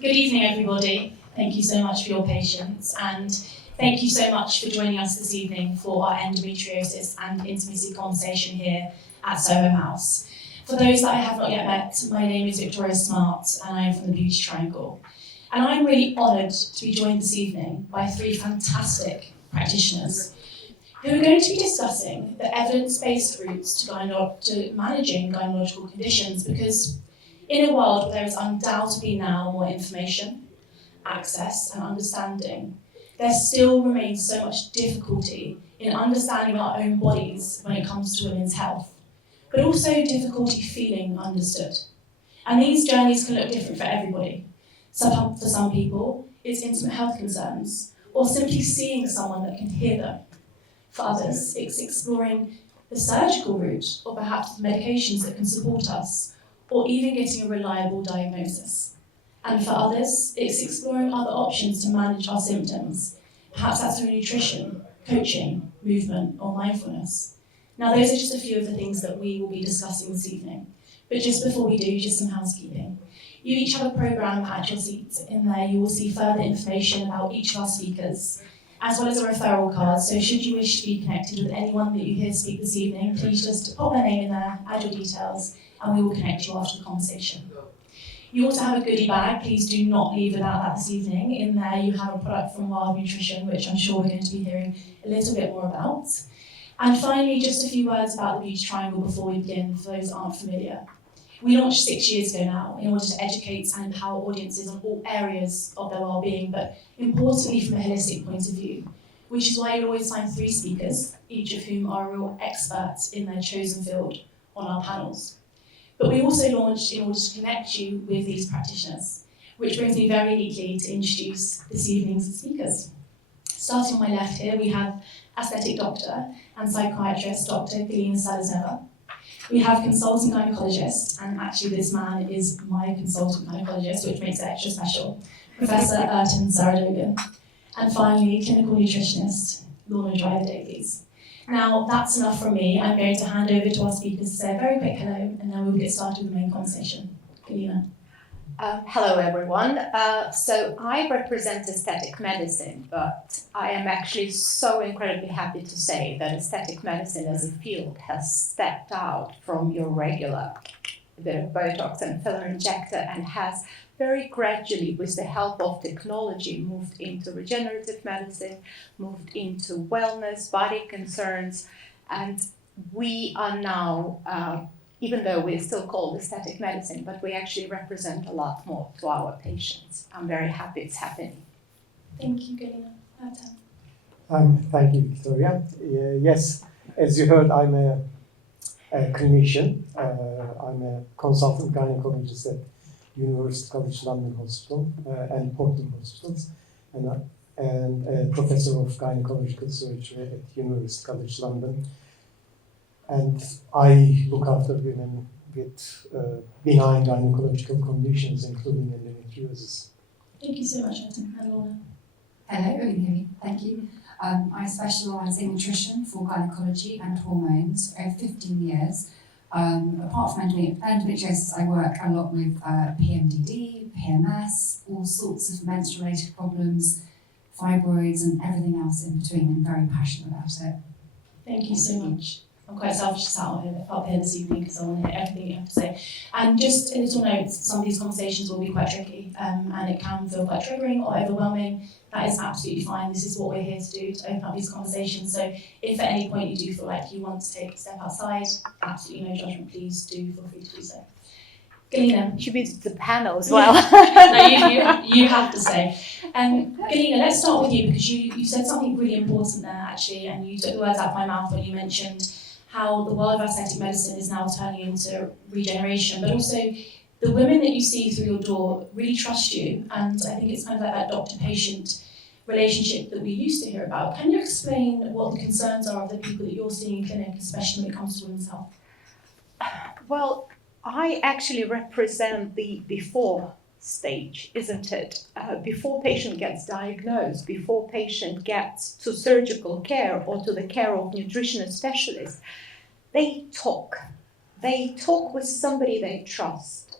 Good evening, everybody. Thank you so much for your patience, and thank you so much for joining us this evening for our endometriosis and intimacy conversation here at Soho House. For those that I have not yet met, my name is Victoria Smart, and I am from the Beauty Triangle. And I'm really honoured to be joined this evening by three fantastic practitioners who are going to be discussing the evidence-based routes to managing gynecological conditions, because in a world where there is undoubtedly now more information, access and understanding, there still remains so much difficulty in understanding our own bodies when it comes to women's health, but also difficulty feeling understood. And these journeys can look different for everybody. For some people, it's intimate health concerns, or simply seeing someone that can hear them. For others, it's exploring the surgical route, or perhaps medications that can support us, or even getting a reliable diagnosis. And for others, it's exploring other options to manage our symptoms. Perhaps that's through nutrition, coaching, movement, or mindfulness. Now, those are just a few of the things that we will be discussing this evening. But just before we do, just some housekeeping. You each have a programme at your seat. In there, you will see further information about each of our speakers, as well as a referral card. So should you wish to be connected with anyone that you hear speak this evening, please just pop their name in there, add your details, and we will connect you after the conversation. You also have a goodie bag. Please do not leave without that this evening. In there, you have a product from Wild Nutrition, which I'm sure we're going to be hearing a little bit more about. And finally, just a few words about the Beauty Triangle before we begin, for those that aren't familiar. We launched 6 years ago now in order to educate and empower audiences on all areas of their well-being, but importantly from a holistic point of view, which is why you'll always find 3 speakers, each of whom are real experts in their chosen field, on our panels. But we also launched in order to connect you with these practitioners, which brings me very neatly to introduce this evening's speakers. Starting on my left here, we have aesthetic doctor and psychiatrist Dr. Galyna Selezneva. We have consultant gynaecologist, and actually this man is my consultant gynaecologist, which makes it extra special, Professor Ertan Sardiogan. And finally, clinical nutritionist, Lorna Driver-Davies. Now, that's enough from me. I'm going to hand over to our speakers to say a very quick hello, and then we'll get started with the main conversation. Galyna. Hello, everyone. So I represent aesthetic medicine, but I am actually so incredibly happy to say that aesthetic medicine as a field has stepped out from your regular bit of Botox and filler injector and has very gradually, with the help of technology, moved into regenerative medicine, moved into wellness, body concerns, and we are now even though we're still called aesthetic medicine, but we actually represent a lot more to our patients. I'm very happy it's happening. Thank you, Galyna. Thank you, Victoria. Yes, as you heard, I'm a clinician. I'm a consultant gynecologist at University College London Hospital and Portland Hospitals, and a professor of gynaecological surgery at University College London. And I look after women with benign gynecological conditions, including endometriosis. Thank you so much, Ertan. And Lorna. Hello, you can hear me. Thank you. I specialise in nutrition for gynecology and hormones for over 15 years. Apart from endometriosis, I work a lot with PMDD, PMS, all sorts of menstrual-related problems, fibroids, and everything else in between. I'm very passionate about it. Thank you so much. I'm quite selfish to sit up here this evening because I want to hear everything you have to say. And just a little note, some of these conversations will be quite tricky and it can feel quite triggering or overwhelming. That is absolutely fine. This is what we're here to do, to open up these conversations. So if at any point you do feel like you want to take a step outside, absolutely no judgment, please do feel free to do so. Galyna. Should be the panel as well. No, you have to say. Galyna, let's start with you because you said something really important there actually, and you took the words out of my mouth when you mentioned how the world of aesthetic medicine is now turning into regeneration, but also the women that you see through your door really trust you, and I think it's kind of like that doctor-patient relationship that we used to hear about. Can you explain what the concerns are of the people that you're seeing in clinic, especially when it comes to women's health? Well, I actually represent the before stage, isn't it? Before patient gets diagnosed, before patient gets to surgical care or to the care of nutritional specialists, they talk with somebody they trust.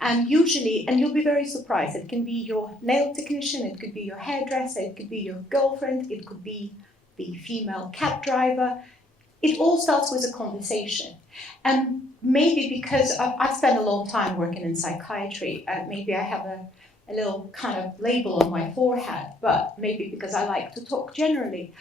And usually, and you'll be very surprised, it can be your nail technician, it could be your hairdresser, it could be your girlfriend, it could be the female cab driver. It all starts with a conversation. And maybe because I've spent a long time working in psychiatry, maybe I have a little kind of label on my forehead, but maybe because I like to talk generally,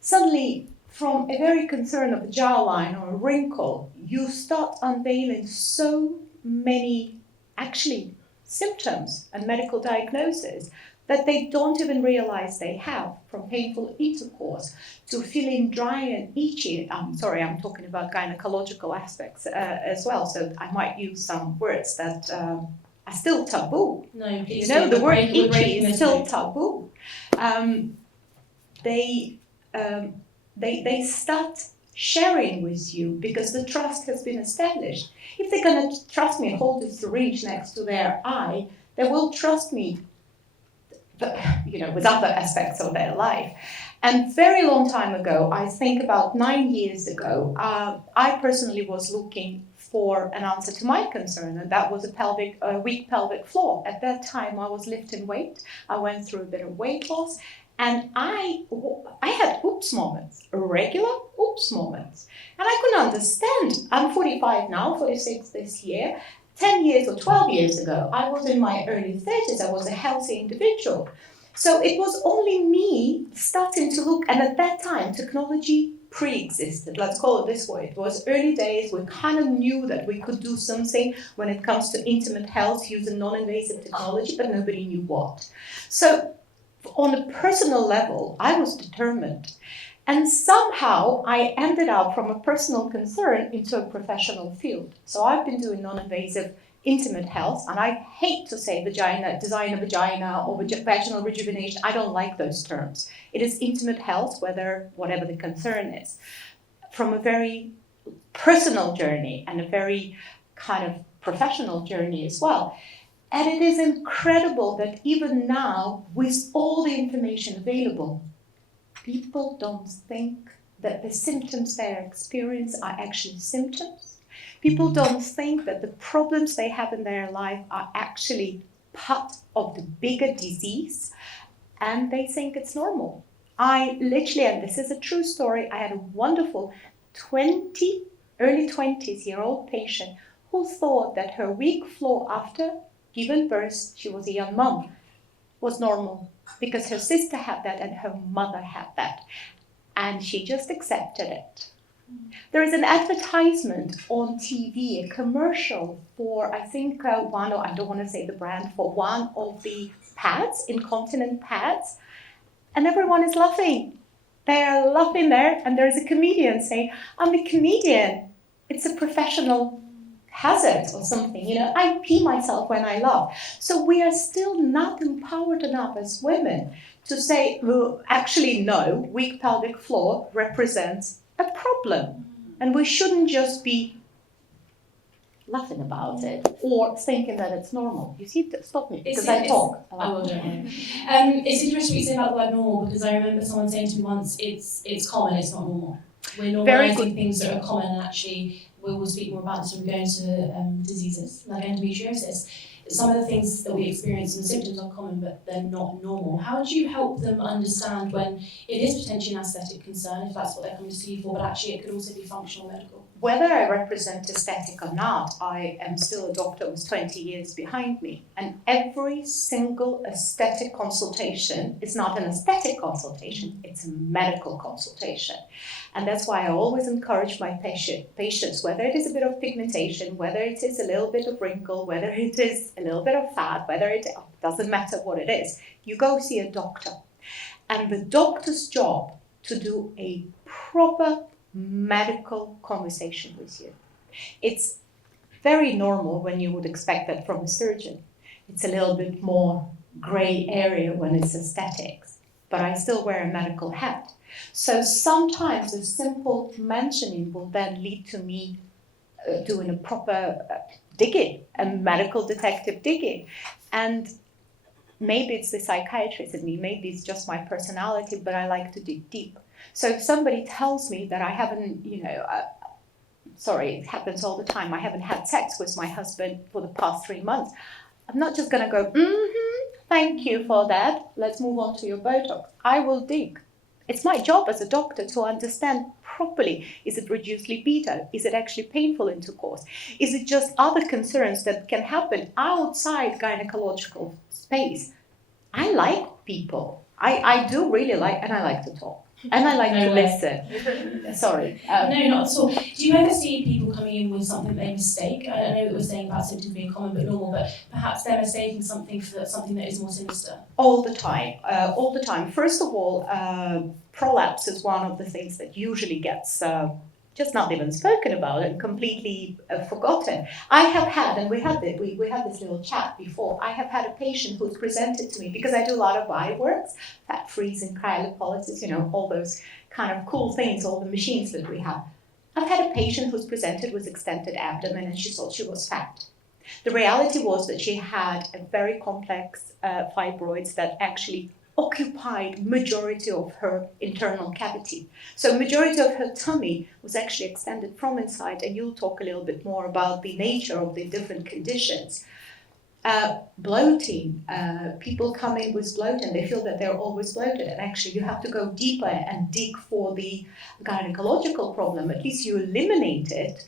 suddenly from a very concern of a jawline or a wrinkle, you start unveiling so many actually symptoms and medical diagnoses that they don't even realize they have, from painful intercourse to feeling dry and itchy. I'm sorry, I'm talking about gynecological aspects as well, so I might use some words that are still taboo. No, You know, the word itchy is still taboo. They start sharing with you because the trust has been established. If they're going to trust me and hold a syringe next to their eye, they will trust me, with other aspects of their life. And very long time ago, I think about 9 years ago, I personally was looking for an answer to my concern, and that was a weak pelvic floor. At that time, I was lifting weight. I went through a bit of weight loss, and I had oops moments, regular oops moments. And I couldn't understand. I'm 45 now, 46 this year. 10 years or 12 years ago, I was in my early 30s. I was a healthy individual. So it was only me starting to look, and at that time, technology pre-existed. Let's call it this way. It was early days. We kind of knew that we could do something when it comes to intimate health using non-invasive technology, but nobody knew what. So on a personal level, I was determined. And somehow I ended up from a personal concern into a professional field. So I've been doing non-invasive intimate health, and I hate to say vagina, design a vagina or vaginal rejuvenation. I don't like those terms. It is intimate health, whatever the concern is, from a very personal journey and a very kind of professional journey as well. And it is incredible that even now, with all the information available, people don't think that the symptoms they experience are actually symptoms. People don't think that the problems they have in their life are actually part of the bigger disease, and they think it's normal. I literally, and this is a true story, I had a wonderful early 20s-year-old patient who thought that her weak flow after giving birth, she was a young mom, was normal because her sister had that and her mother had that. And she just accepted it. There is an advertisement on TV, a commercial for, I think, I don't want to say the brand, for one of the pads, incontinent pads, and everyone is laughing. They are laughing there, and there is a comedian saying, I'm a comedian. It's a professional hazard or something. I pee myself when I laugh. So we are still not empowered enough as women to say, well, actually, no, weak pelvic floor represents a problem. And we shouldn't just be laughing about it or thinking that it's normal. You see, stop me, because I talk. I will, don't worry. It's interesting what you say about the word normal, because I remember someone saying to me once, it's common, it's not normal. We're normalising things that are common, and actually we will speak more about this when we go into diseases like endometriosis. Some of the things that we experience and the symptoms are common, but they're not normal. How do you help them understand when it is potentially an aesthetic concern, if that's what they're coming to see you for, but actually it could also be functional medical? Whether I represent aesthetic or not, I am still a doctor with 20 years behind me. And every single aesthetic consultation is not an aesthetic consultation, it's a medical consultation. And that's why I always encourage my patients, whether it is a bit of pigmentation, whether it is a little bit of wrinkle, whether it is a little bit of fat, whether it doesn't matter what it is, you go see a doctor. And the doctor's job to do a proper medical conversation with you. It's very normal when you would expect that from a surgeon. It's a little bit more gray area when it's aesthetics, but I still wear a medical hat. So sometimes a simple mentioning will then lead to me doing a proper digging, a medical detective digging. And maybe it's the psychiatrist in me, maybe it's just my personality, but I like to dig deep. So if somebody tells me that I haven't, sorry, it happens all the time. I haven't had sex with my husband for the past 3 months. I'm not just going to go, thank you for that. Let's move on to your Botox. I will dig. It's my job as a doctor to understand properly. Is it reduced libido? Is it actually painful intercourse? Is it just other concerns that can happen outside gynecological space? I like people. I do really like, and I like to talk. And I like to listen. Sorry. No, not at all. Do you ever see people coming in with something they mistake? I know that we're saying about symptoms being common but normal, but perhaps they're mistaking something for something that is more sinister? All the time. First of all, prolapse is one of the things that usually gets just not even spoken about and completely forgotten. I have had, and we had this little chat before, I have had a patient who's presented to me, because I do a lot of body works, fat freezing, cryolipolysis, all those kind of cool things, all the machines that we have. I've had a patient who's presented with extended abdomen and she thought she was fat. The reality was that she had a very complex fibroids that actually occupied majority of her internal cavity. So majority of her tummy was actually extended from inside, and you'll talk a little bit more about the nature of the different conditions. Bloating, people come in with bloating, they feel that they're always bloated, and actually you have to go deeper and dig for the gynecological problem. At least you eliminate it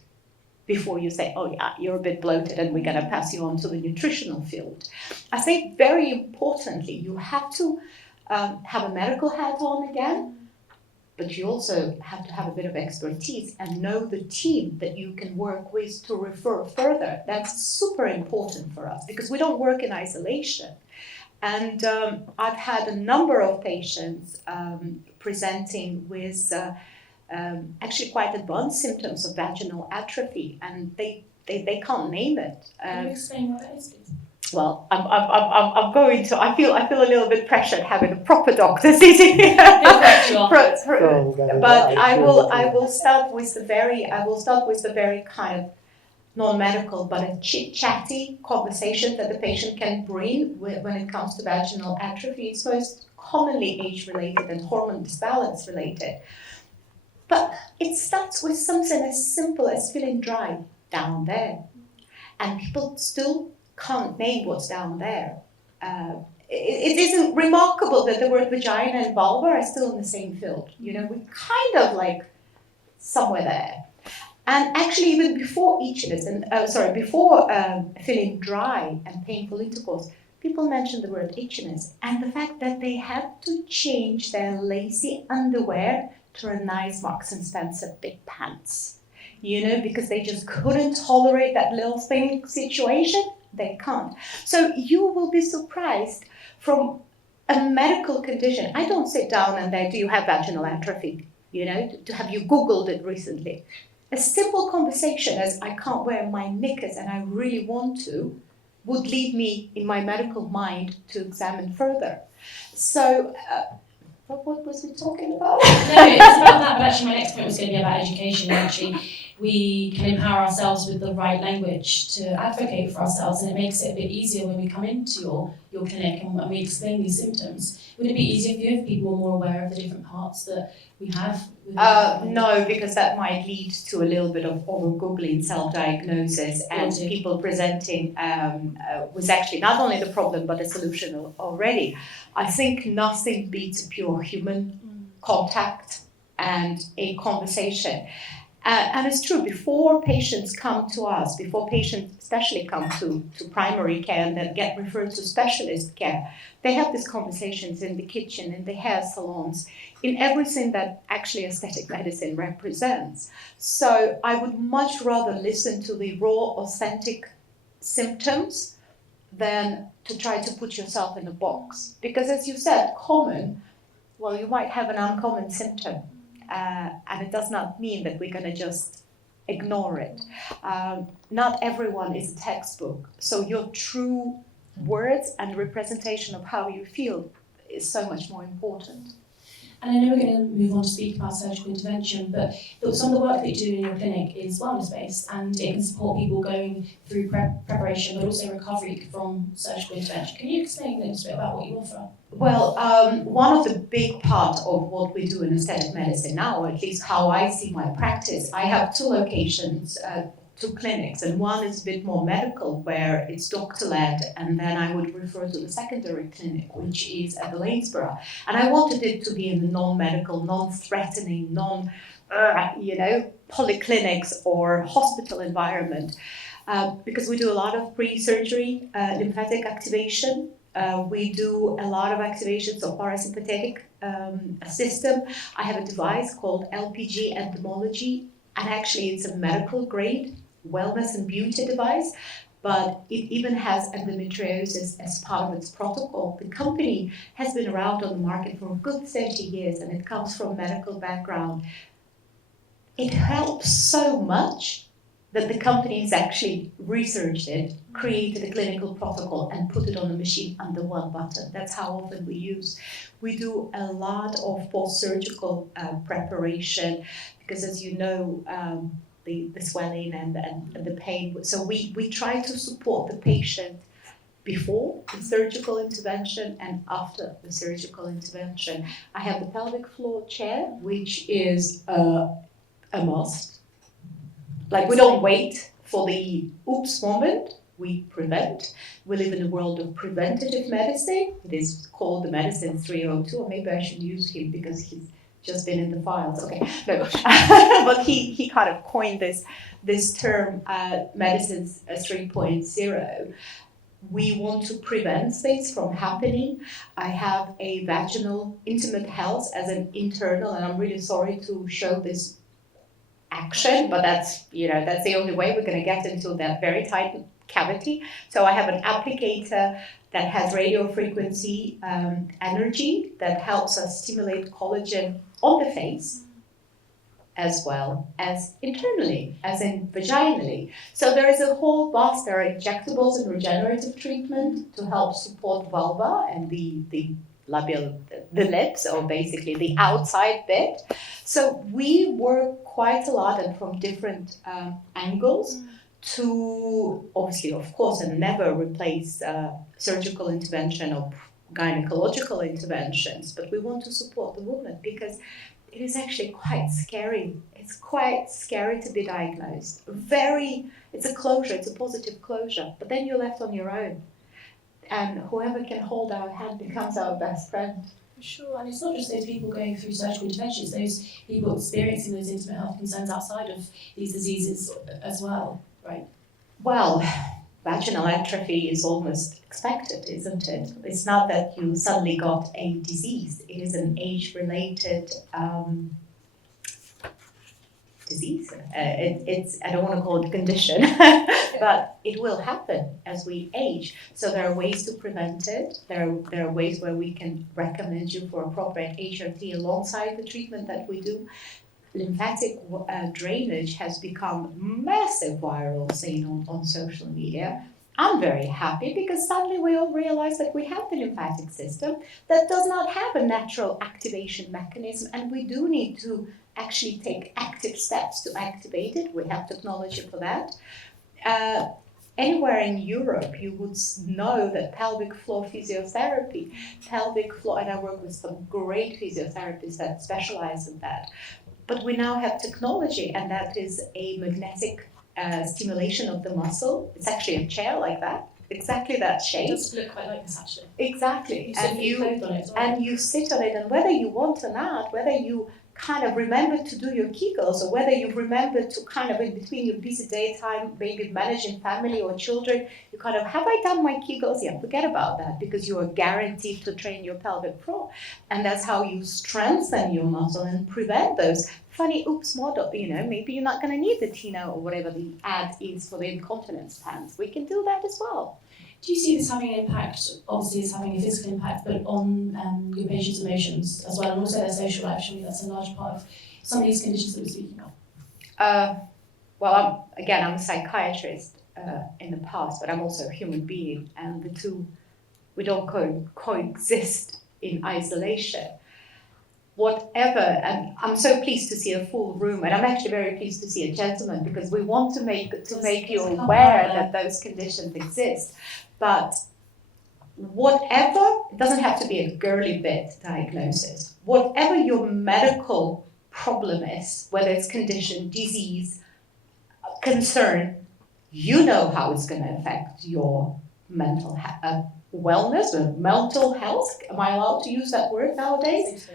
before you say, oh yeah, you're a bit bloated and we're going to pass you on to the nutritional field. I think very importantly, you have to have a medical hat on again, but you also have to have a bit of expertise and know the team that you can work with to refer further. That's super important for us because we don't work in isolation. And I've had a number of patients presenting with actually quite advanced symptoms of vaginal atrophy, and they can't name it. Can you explain what that is, please? Well, I'm going to. I feel a little bit pressured having a proper doctor sitting here. But I will start with the very kind of non-medical, but a chit-chatty conversation that the patient can bring when it comes to vaginal atrophy. It's most commonly age-related and hormone disbalance related. But it starts with something as simple as feeling dry down there. And people still can't name what's down there. It isn't remarkable that the word vagina and vulva are still in the same field. We're kind of like somewhere there. And actually even before itchiness, before feeling dry and painful intercourse, people mention the word itchiness and the fact that they had to change their lacy underwear to a nice Marks and Spencer big pants, because they just couldn't tolerate that little thing situation. They can't. So you will be surprised from a medical condition. I don't sit down and say, do you have vaginal atrophy? Have you Googled it recently? A simple conversation as I can't wear my knickers and I really want to would lead me in my medical mind to examine further. So what was we talking about? No, it's about that, but actually my next point was going to be about education. Actually, we can empower ourselves with the right language to advocate for ourselves, and it makes it a bit easier when we come into your clinic and we explain these symptoms. Would it be easier for you if people were more aware of the different parts that we have? No, because that might lead to a little bit of over-Googling, self-diagnosis, and people presenting with actually not only the problem but a solution already. I think nothing beats pure human contact and a conversation. And it's true, before patients come to us, before patients especially come to primary care and then get referred to specialist care, they have these conversations in the kitchen, in the hair salons, in everything that actually aesthetic medicine represents. So I would much rather listen to the raw, authentic symptoms than to try to put yourself in a box. Because as you said, common, well, you might have an uncommon symptom. And it does not mean that we're going to just ignore it. Not everyone is a textbook. So your true words and representation of how you feel is so much more important. And I know we're going to move on to speak about surgical intervention, but some of the work that you do in your clinic is wellness-based, and it can support people going through preparation, but also recovery from surgical intervention. Can you explain a little bit about what you offer? Well, one of the big parts of what we do in aesthetic medicine now, or at least how I see my practice, I have two locations, two clinics, and one is a bit more medical, where it's doctor-led, and then I would refer to the secondary clinic, which is at the Lanesborough. And I wanted it to be in the non-medical, non-threatening, polyclinics or hospital environment, because we do a lot of pre-surgery lymphatic activation. We do a lot of activations of parasympathetic system. I have a device called LPG entomology, and actually it's a medical grade wellness and beauty device, but it even has endometriosis as part of its protocol. The company has been around on the market for a good 30 years, and it comes from a medical background. It helps so much that the company has actually researched it, created a clinical protocol, and put it on the machine under one button. That's how often we use. We do a lot of post-surgical preparation, because as you know, the swelling and the pain. So we try to support the patient before the surgical intervention and after the surgical intervention. I have the pelvic floor chair, which is a must. Like, we don't wait for the oops moment, we prevent. We live in a world of preventative medicine. It is called the Medicine 302, or maybe I should use him because he's just been in the files. Okay, no, but he kind of coined this term, Medicines 3.0. We want to prevent things from happening. I have a vaginal intimate health as an internal, and I'm really sorry to show this action, but that's the only way we're going to get into that very tight cavity. So I have an applicator that has radio frequency energy that helps us stimulate collagen on the face, as well as internally, as in vaginally. So there is a whole vast, there are injectables and regenerative treatment to help support vulva and the labial, the lips, or basically the outside bit. So we work quite a lot and from different angles to, obviously, of course, and never replace surgical intervention or gynecological interventions, but we want to support the woman because it is actually quite scary. It's quite scary to be diagnosed. It's a closure, it's a positive closure, but then you're left on your own. And whoever can hold our hand becomes our best friend. For sure, and it's not just those people going through surgical interventions, those people experiencing those intimate health concerns outside of these diseases as well, right? Well, vaginal atrophy is almost expected, isn't it? It's not that you suddenly got a disease. It is an age-related disease. I don't want to call it a condition, but it will happen as we age. So there are ways to prevent it. There are ways where we can recommend you for appropriate HRT alongside the treatment that we do. Lymphatic drainage has become massive viral scene on social media. I'm very happy because suddenly we all realize that we have the lymphatic system that does not have a natural activation mechanism, and we do need to actually take active steps to activate it. We have technology for that. Anywhere in Europe, you would know that pelvic floor physiotherapy, and I work with some great physiotherapists that specialize in that. But we now have technology, and that is a magnetic stimulation of the muscle. It's actually a chair like that, exactly that shape. It does look quite like this, actually. Exactly. You sit on it as well. And you sit on it, and whether you want or not, whether you kind of remember to do your Kegels, or whether you remember to kind of in between your busy daytime, maybe managing family or children, you kind of, have I done my Kegels? Yeah, forget about that, because you are guaranteed to train your pelvic floor. And that's how you strengthen your muscle and prevent those funny oops model, maybe you're not going to need the Tina or whatever the ad is for the incontinence pants. We can do that as well. Do you see this having an impact, obviously it's having a physical impact, but on your patients' emotions as well, and also their social life? Surely that's a large part of some of these conditions that we're speaking of. Well, I'm a psychiatrist in the past, but I'm also a human being, and the two, we don't coexist in isolation. whatever, and I'm so pleased to see a full room, and I'm actually very pleased to see a gentleman, because we want to make you aware that those conditions exist. But whatever, it doesn't have to be a girly bit diagnosis, whatever your medical problem is, whether it's condition, disease, concern, you know how it's going to affect your mental wellness or mental health. Am I allowed to use that word nowadays?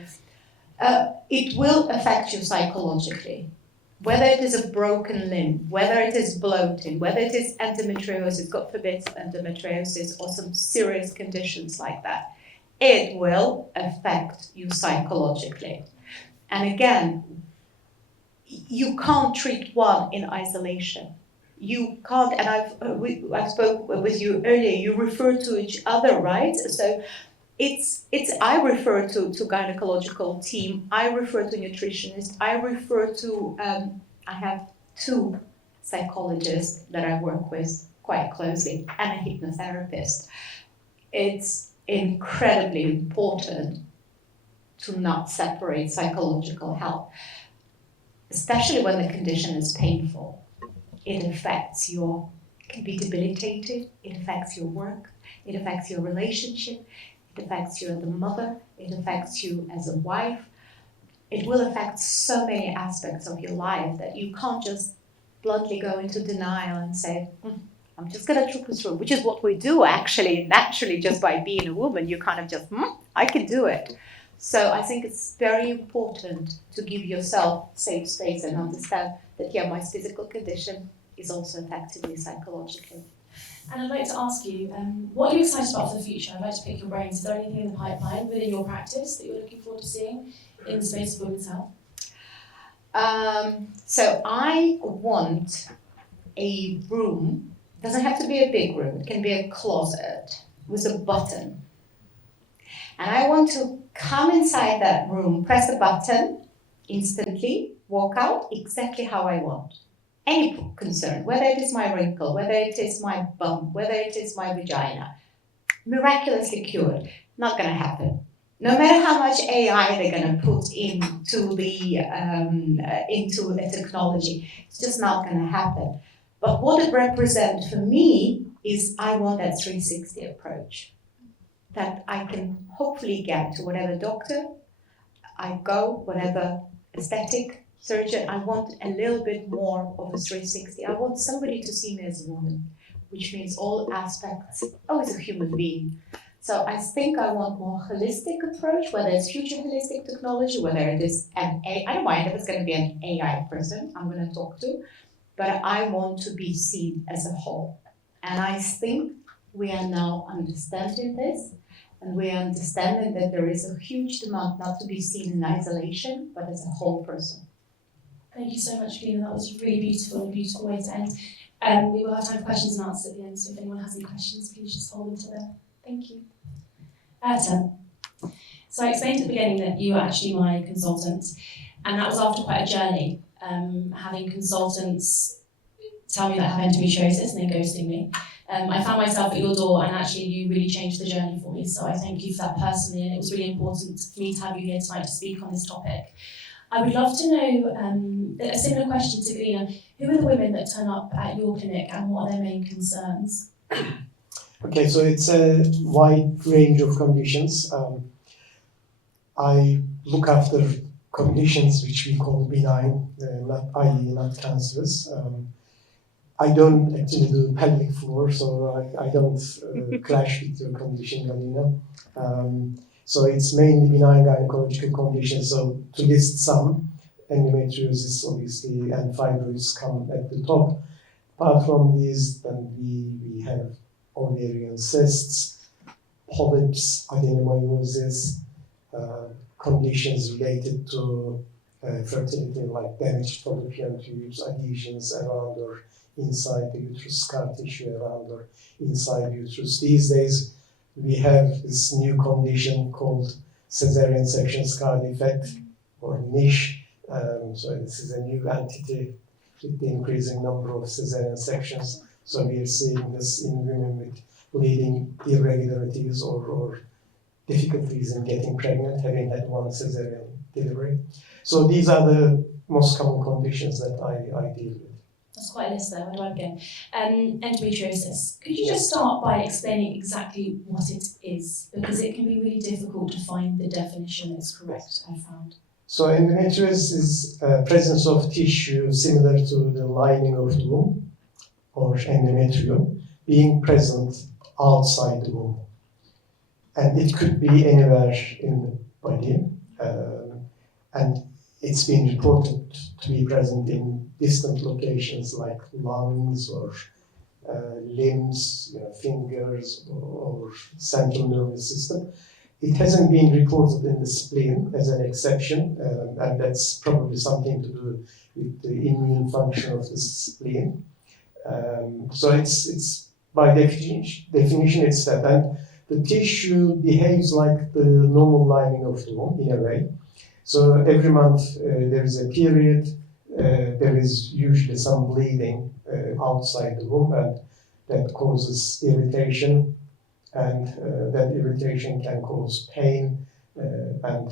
It will affect you psychologically. Whether it is a broken limb, whether it is bloating, whether it is endometriosis, God forbid endometriosis, or some serious conditions like that, it will affect you psychologically. And again, you can't treat one in isolation. You can't, and I spoke with you earlier, you refer to each other, right? So it's I refer to gynecological team, I refer to nutritionist, I refer to, I have 2 psychologists that I work with quite closely, and a hypnotherapist. It's incredibly important to not separate psychological health, especially when the condition is painful. It affects it can be debilitating, it affects your work, it affects your relationship, it affects you as a mother, it affects you as a wife. It will affect so many aspects of your life that you can't just bluntly go into denial and say, I'm just going to trickle through, which is what we do actually, naturally, just by being a woman. You kind of just, I can do it. So I think it's very important to give yourself safe space and understand that, yeah, my physical condition is also affecting me psychologically. And I'd like to ask you, what are you excited about for the future? I'd like to pick your brains. Is there anything in the pipeline within your practice that you're looking forward to seeing in the space of women's health? So I want a room, doesn't have to be a big room, it can be a closet with a button. And I want to come inside that room, press a button, instantly walk out exactly how I want. Any concern, whether it is my wrinkle, whether it is my bum, whether it is my vagina, miraculously cured, not going to happen. No matter how much AI they're going to put into the technology, it's just not going to happen. But what it represents for me is I want that 360 approach, that I can hopefully get to whatever doctor I go, whatever aesthetic surgeon. I want a little bit more of a 360. I want somebody to see me as a woman, which means all aspects, as a human being. So I think I want more holistic approach, whether it's future holistic technology, whether it is an AI. I don't mind if it's going to be an AI person I'm going to talk to, but I want to be seen as a whole. And I think we are now understanding this, and we are understanding that there is a huge demand not to be seen in isolation, but as a whole person. Thank you so much, Galyna. That was really beautiful, a beautiful way to end. We will have time for questions and answers at the end, so if anyone has any questions, please just hold until then. Thank you. Ertan. So I explained at the beginning that you were actually my consultant, and that was after quite a journey, having consultants tell me that I have endometriosis and then ghosting me. I found myself at your door, and actually you really changed the journey for me, so I thank you for that personally, and it was really important for me to have you here tonight to speak on this topic. I would love to know, a similar question to Galyna, who are the women that turn up at your clinic and what are their main concerns? Okay, so it's a wide range of conditions. I look after conditions which we call benign, not cancerous. I don't actually do pelvic floor, so I don't clash with your condition, Galyna. So it's mainly benign gynecological conditions. So to list some, endometriosis obviously and fibroids come at the top. Apart from these, then we have ovarian cysts, polyps, adenomyosis, conditions related to fertility like damaged fallopian tubes, adhesions around or inside the uterus, scar tissue around or inside uterus. These days, we have this new condition called cesarean section scar defect or niche. So this is a new entity with the increasing number of cesarean sections. So we are seeing this in women with bleeding irregularities or difficulties in getting pregnant, having had one cesarean delivery. So these are the most common conditions that I deal with. That's quite a list there. Where do I begin? Endometriosis. Could you just start by explaining exactly what it is? Because it can be really difficult to find the definition that's correct, I found. So endometriosis is presence of tissue similar to the lining of the womb, or endometrium, being present outside the womb. And it could be anywhere in the body. And it's been reported to be present in distant locations like lungs or limbs, fingers or central nervous system. It hasn't been reported in the spleen as an exception, and that's probably something to do with the immune function of the spleen. So it's by definition it's that, and the tissue behaves like the normal lining of the womb in a way. So every month there is a period, there is usually some bleeding outside the womb, and that causes irritation, and that irritation can cause pain, and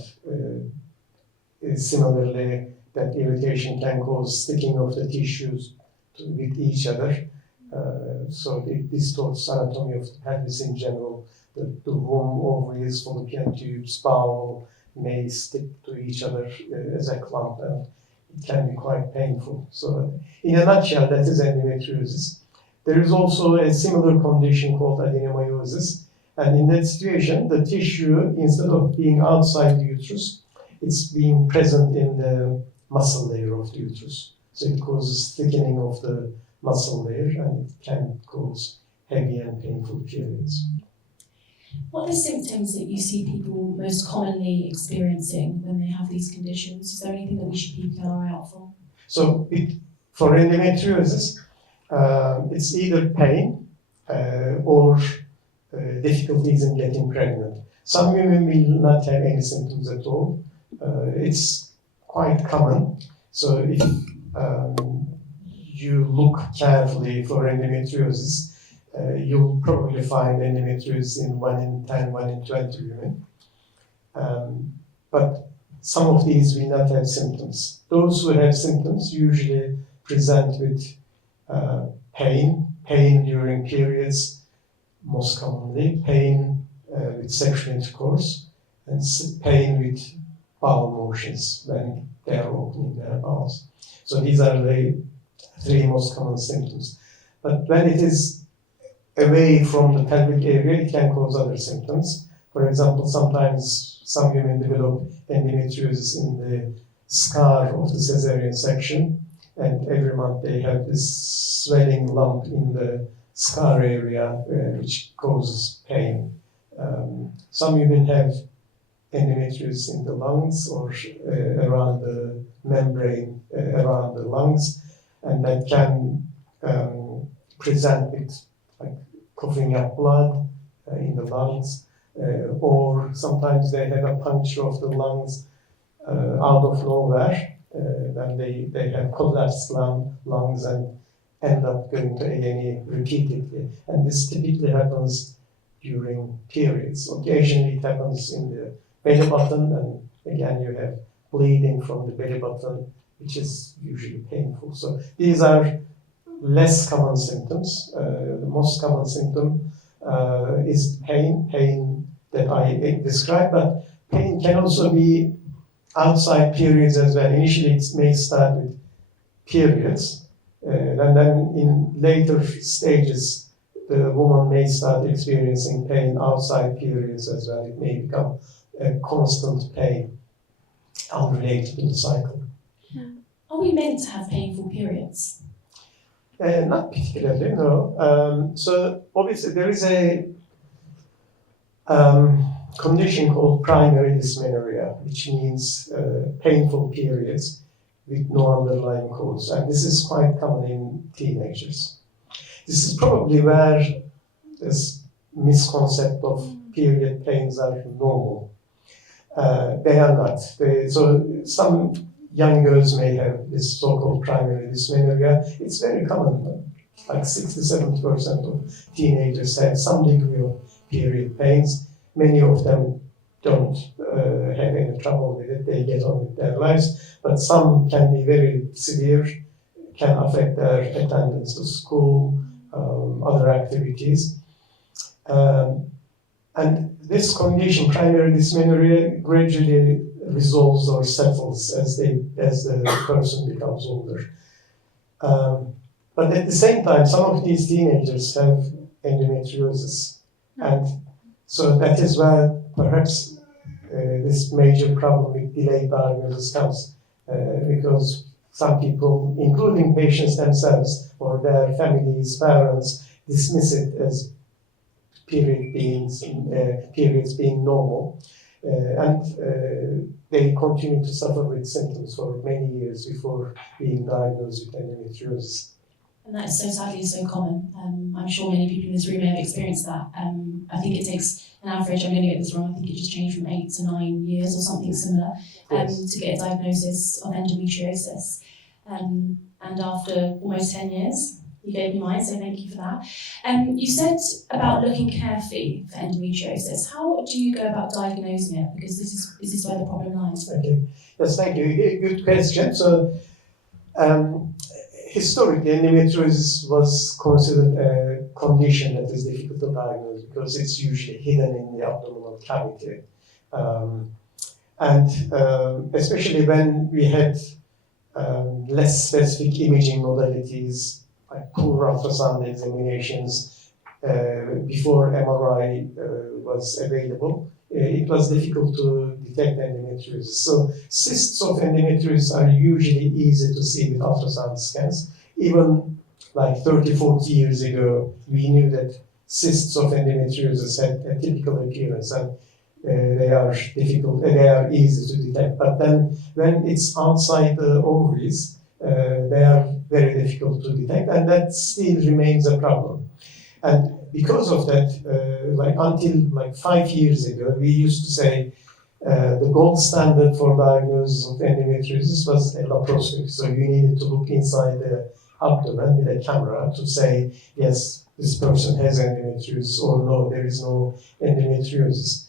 similarly that irritation can cause sticking of the tissues with each other. So it distorts anatomy of the pelvis in general. The womb, ovaries, fallopian tubes, bowel may stick to each other as a clump, and it can be quite painful. So in a nutshell, that is endometriosis. There is also a similar condition called adenomyosis, and in that situation, the tissue, instead of being outside the uterus, it's being present in the muscle layer of the uterus. So it causes thickening of the muscle layer, and it can cause heavy and painful periods. What are the symptoms that you see people most commonly experiencing when they have these conditions? Is there anything that we should keep our eye out for? So for endometriosis, it's either pain or difficulties in getting pregnant. Some women will not have any symptoms at all. It's quite common. So if you look carefully for endometriosis, you'll probably find endometriosis in 1 in 10, 1 in 20 women. But some of these will not have symptoms. Those who have symptoms usually present with pain during periods, most commonly, pain with sexual intercourse, and pain with bowel motions when they are opening their bowels. So these are the 3 most common symptoms. But when it is away from the pelvic area, it can cause other symptoms. For example, sometimes some women develop endometriosis in the scar of the cesarean section, and every month they have this swelling lump in the scar area which causes pain. Some women have endometriosis in the lungs or around the membrane around the lungs, and that can present with like coughing up blood in the lungs, or sometimes they have a puncture of the lungs out of nowhere, then they have collapsed lungs and end up going to A&E repeatedly. And this typically happens during periods. Occasionally it happens in the belly button, and again you have bleeding from the belly button, which is usually painful. So these are less common symptoms. The most common symptom is pain that I described, but pain can also be outside periods as well. Initially it may start with periods, and then in later stages the woman may start experiencing pain outside periods as well. It may become a constant pain unrelated to the cycle. Are we meant to have painful periods? Not particularly, no. So obviously there is a condition called primary dysmenorrhea, which means painful periods with no underlying cause, and this is quite common in teenagers. This is probably where this misconcept of period pains are normal. They are not. So some young girls may have this so-called primary dysmenorrhea. It's very common. Like 60-70% of teenagers have some degree of period pains. Many of them don't have any trouble with it, they get on with their lives, but some can be very severe, can affect their attendance to school, other activities. And this condition, primary dysmenorrhea, gradually resolves or settles as the person becomes older. But at the same time, some of these teenagers have endometriosis. And so that is where perhaps this major problem with delayed diagnosis comes, because some people, including patients themselves or their families, parents, dismiss it as periods being normal, and they continue to suffer with symptoms for many years before being diagnosed with endometriosis. And that is so sadly so common. I'm sure many people in this room may have experienced that. I think it takes an average, I'm going to get this wrong, I think it just changed from 8 to 9 years or something similar to get a diagnosis of endometriosis. And after almost 10 years, you gave me mine, so thank you for that. You said about looking carefully for endometriosis. How do you go about diagnosing it? Because this is where the problem lies. Okay. Yes, thank you. Good question. So, historically, endometriosis was considered a condition that is difficult to diagnose because it's usually hidden in the abdominal cavity. Especially when we had less specific imaging modalities, like poor ultrasound examinations, before MRI was available, it was difficult to detect endometriosis. So cysts of endometriosis are usually easy to see with ultrasound scans. Even like 30, 40 years ago, we knew that cysts of endometriosis had a typical appearance and they are easy to detect. But then when it's outside the ovaries, they are very difficult to detect, and that still remains a problem. And because of that, until 5 years ago, we used to say the gold standard for diagnosis of endometriosis was a laparoscopy. So you needed to look inside the abdomen with a camera to say, yes, this person has endometriosis, or no, there is no endometriosis.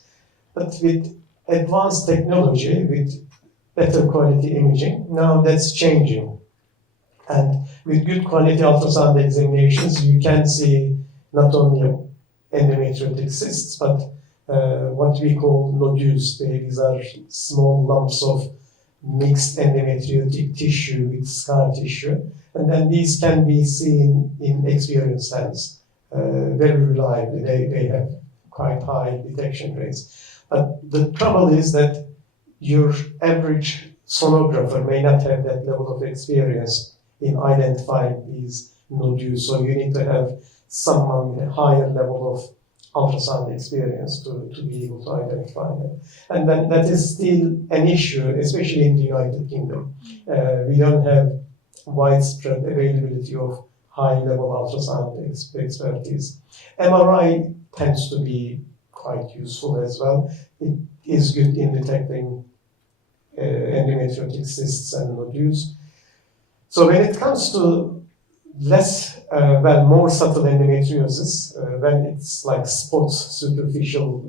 But with advanced technology, with better quality imaging, now that's changing. And with good quality ultrasound examinations, you can see not only endometriotic cysts, but what we call nodules. These are small lumps of mixed endometriotic tissue with scar tissue. And then these can be seen in experienced hands very reliably. They have quite high detection rates. But the trouble is that your average sonographer may not have that level of experience in identifying these nodules. So you need to have someone with a higher level of ultrasound experience to be able to identify them. And then that is still an issue, especially in the United Kingdom. We don't have widespread availability of high-level ultrasound expertise. MRI tends to be quite useful as well. It is good in detecting endometriotic cysts and nodules. So when it comes to more subtle endometriosis, when it's like spots, superficial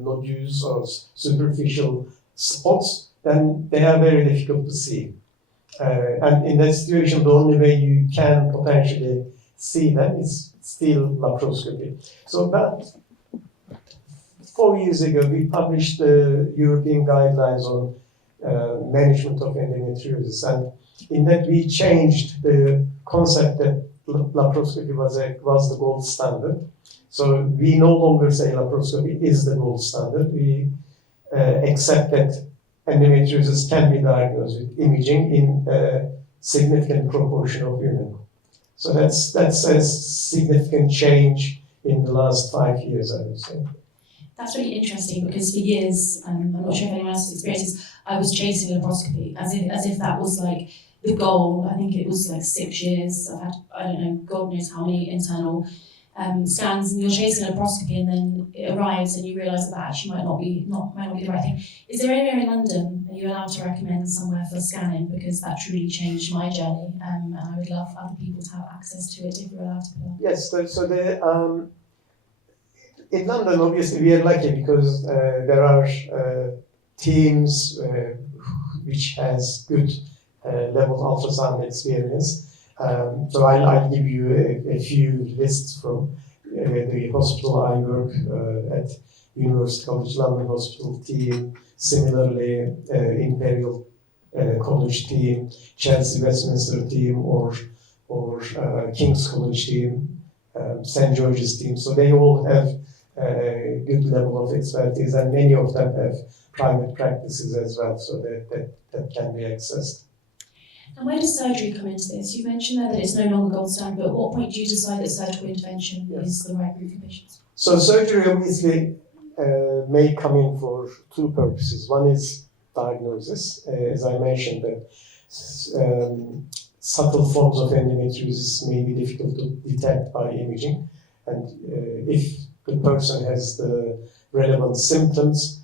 nodules or superficial spots, then they are very difficult to see. And in that situation, the only way you can potentially see them is still laparoscopy. So about 4 years ago, we published the European guidelines on management of endometriosis, and in that we changed the concept that laparoscopy was the gold standard. So we no longer say laparoscopy is the gold standard. We accept that endometriosis can be diagnosed with imaging in a significant proportion of women. So that's a significant change in the last 5 years, I would say. That's really interesting because for years, I'm not sure if anyone else has experienced this, I was chasing laparoscopy as if that was like the goal. I think it was like 6 years. I've had, I don't know, God knows how many internal scans, and you're chasing laparoscopy, and then it arrives and you realise that actually might not be the right thing. Is there anywhere in London that you're allowed to recommend somewhere for scanning? Because that truly changed my journey, and I would love other people to have access to it if you're allowed to. Yes, so in London, obviously, we are lucky because there are teams which has good level ultrasound experience. So I'll give you a few lists from the hospital I work at University College London Hospital team, similarly Imperial College team, Chelsea Westminster team, or King's College team, St George's team. So they all have a good level of expertise, and many of them have private practices as well, so that can be accessed. And where does surgery come into this? You mentioned there that it's no longer gold standard, but at what point do you decide that surgical intervention is the right route for patients? So surgery obviously may come in for two purposes. One is diagnosis, as I mentioned, that subtle forms of endometriosis may be difficult to detect by imaging, and if the person has the relevant symptoms,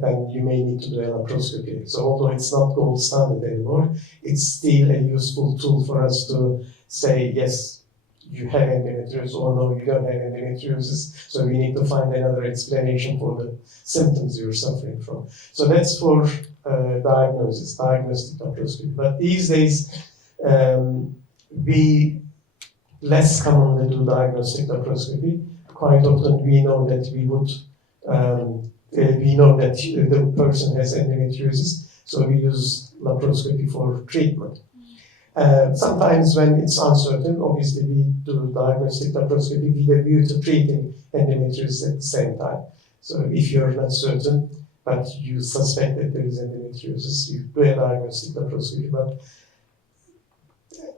then you may need to do a laparoscopy. So although it's not gold standard anymore, it's still a useful tool for us to say, yes, you have endometriosis, or no, you don't have endometriosis. So we need to find another explanation for the symptoms you're suffering from. So that's for diagnosis, diagnostic laparoscopy. But these days, we less commonly do diagnostic laparoscopy. Quite often we know that the person has endometriosis, so we use laparoscopy for treatment. Sometimes when it's uncertain, obviously we do diagnostic laparoscopy with a view to treating endometriosis at the same time. So if you're not certain, but you suspect that there is endometriosis, you do a diagnostic laparoscopy, but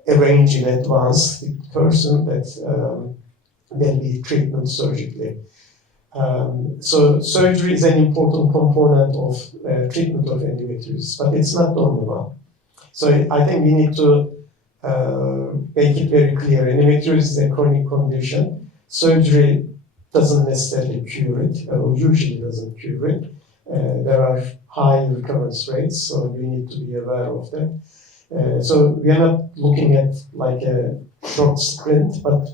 arrange in advance the person that there'll be treatment surgically. So surgery is an important component of treatment of endometriosis, but it's not the only one. So I think we need to make it very clear. Endometriosis is a chronic condition. Surgery doesn't necessarily cure it, or usually doesn't cure it. There are high recurrence rates, so we need to be aware of that. So we are not looking at like a short sprint, but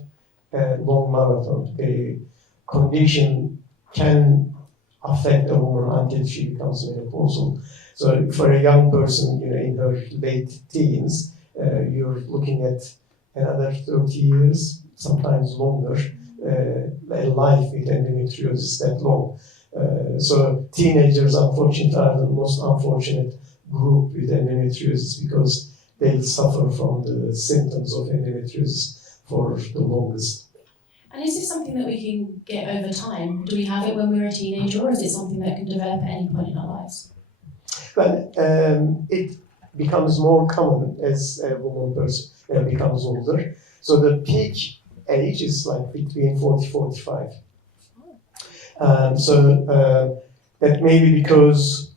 a long marathon. The condition can affect a woman until she becomes menopausal. So for a young person, in her late teens, you're looking at another 30 years, sometimes longer, a life with endometriosis that long. So teenagers, unfortunately, are the most unfortunate group with endometriosis because they suffer from the symptoms of endometriosis for the longest. And is this something that we can get over time? Do we have it when we're a teenager, or is it something that can develop at any point in our lives? Well, it becomes more common as a woman person becomes older. So the peak age is like between 40-45. So that may be because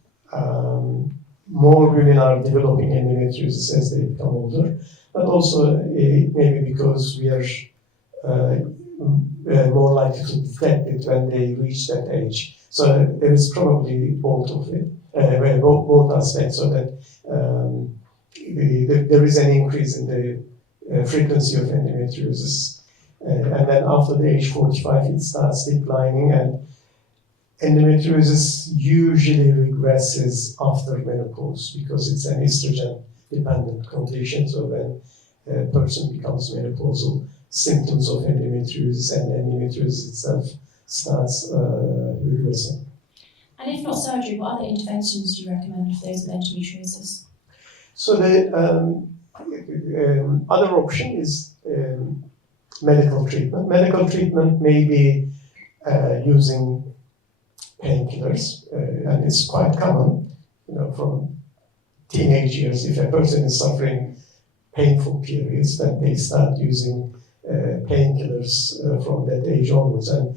more women are developing endometriosis as they become older, but also it may be because we are more likely to detect it when they reach that age. So there is probably both of it, both aspects, so that there is an increase in the frequency of endometriosis. And then after the age 45, it starts declining, and endometriosis usually regresses after menopause because it's an estrogen-dependent condition. So when a person becomes menopausal, symptoms of endometriosis and endometriosis itself starts regressing. And if not surgery, what other interventions do you recommend for those with endometriosis? So the other option is medical treatment. Medical treatment may be using painkillers, and it's quite common, from teenage years. If a person is suffering painful periods, then they start using painkillers from that age onwards, and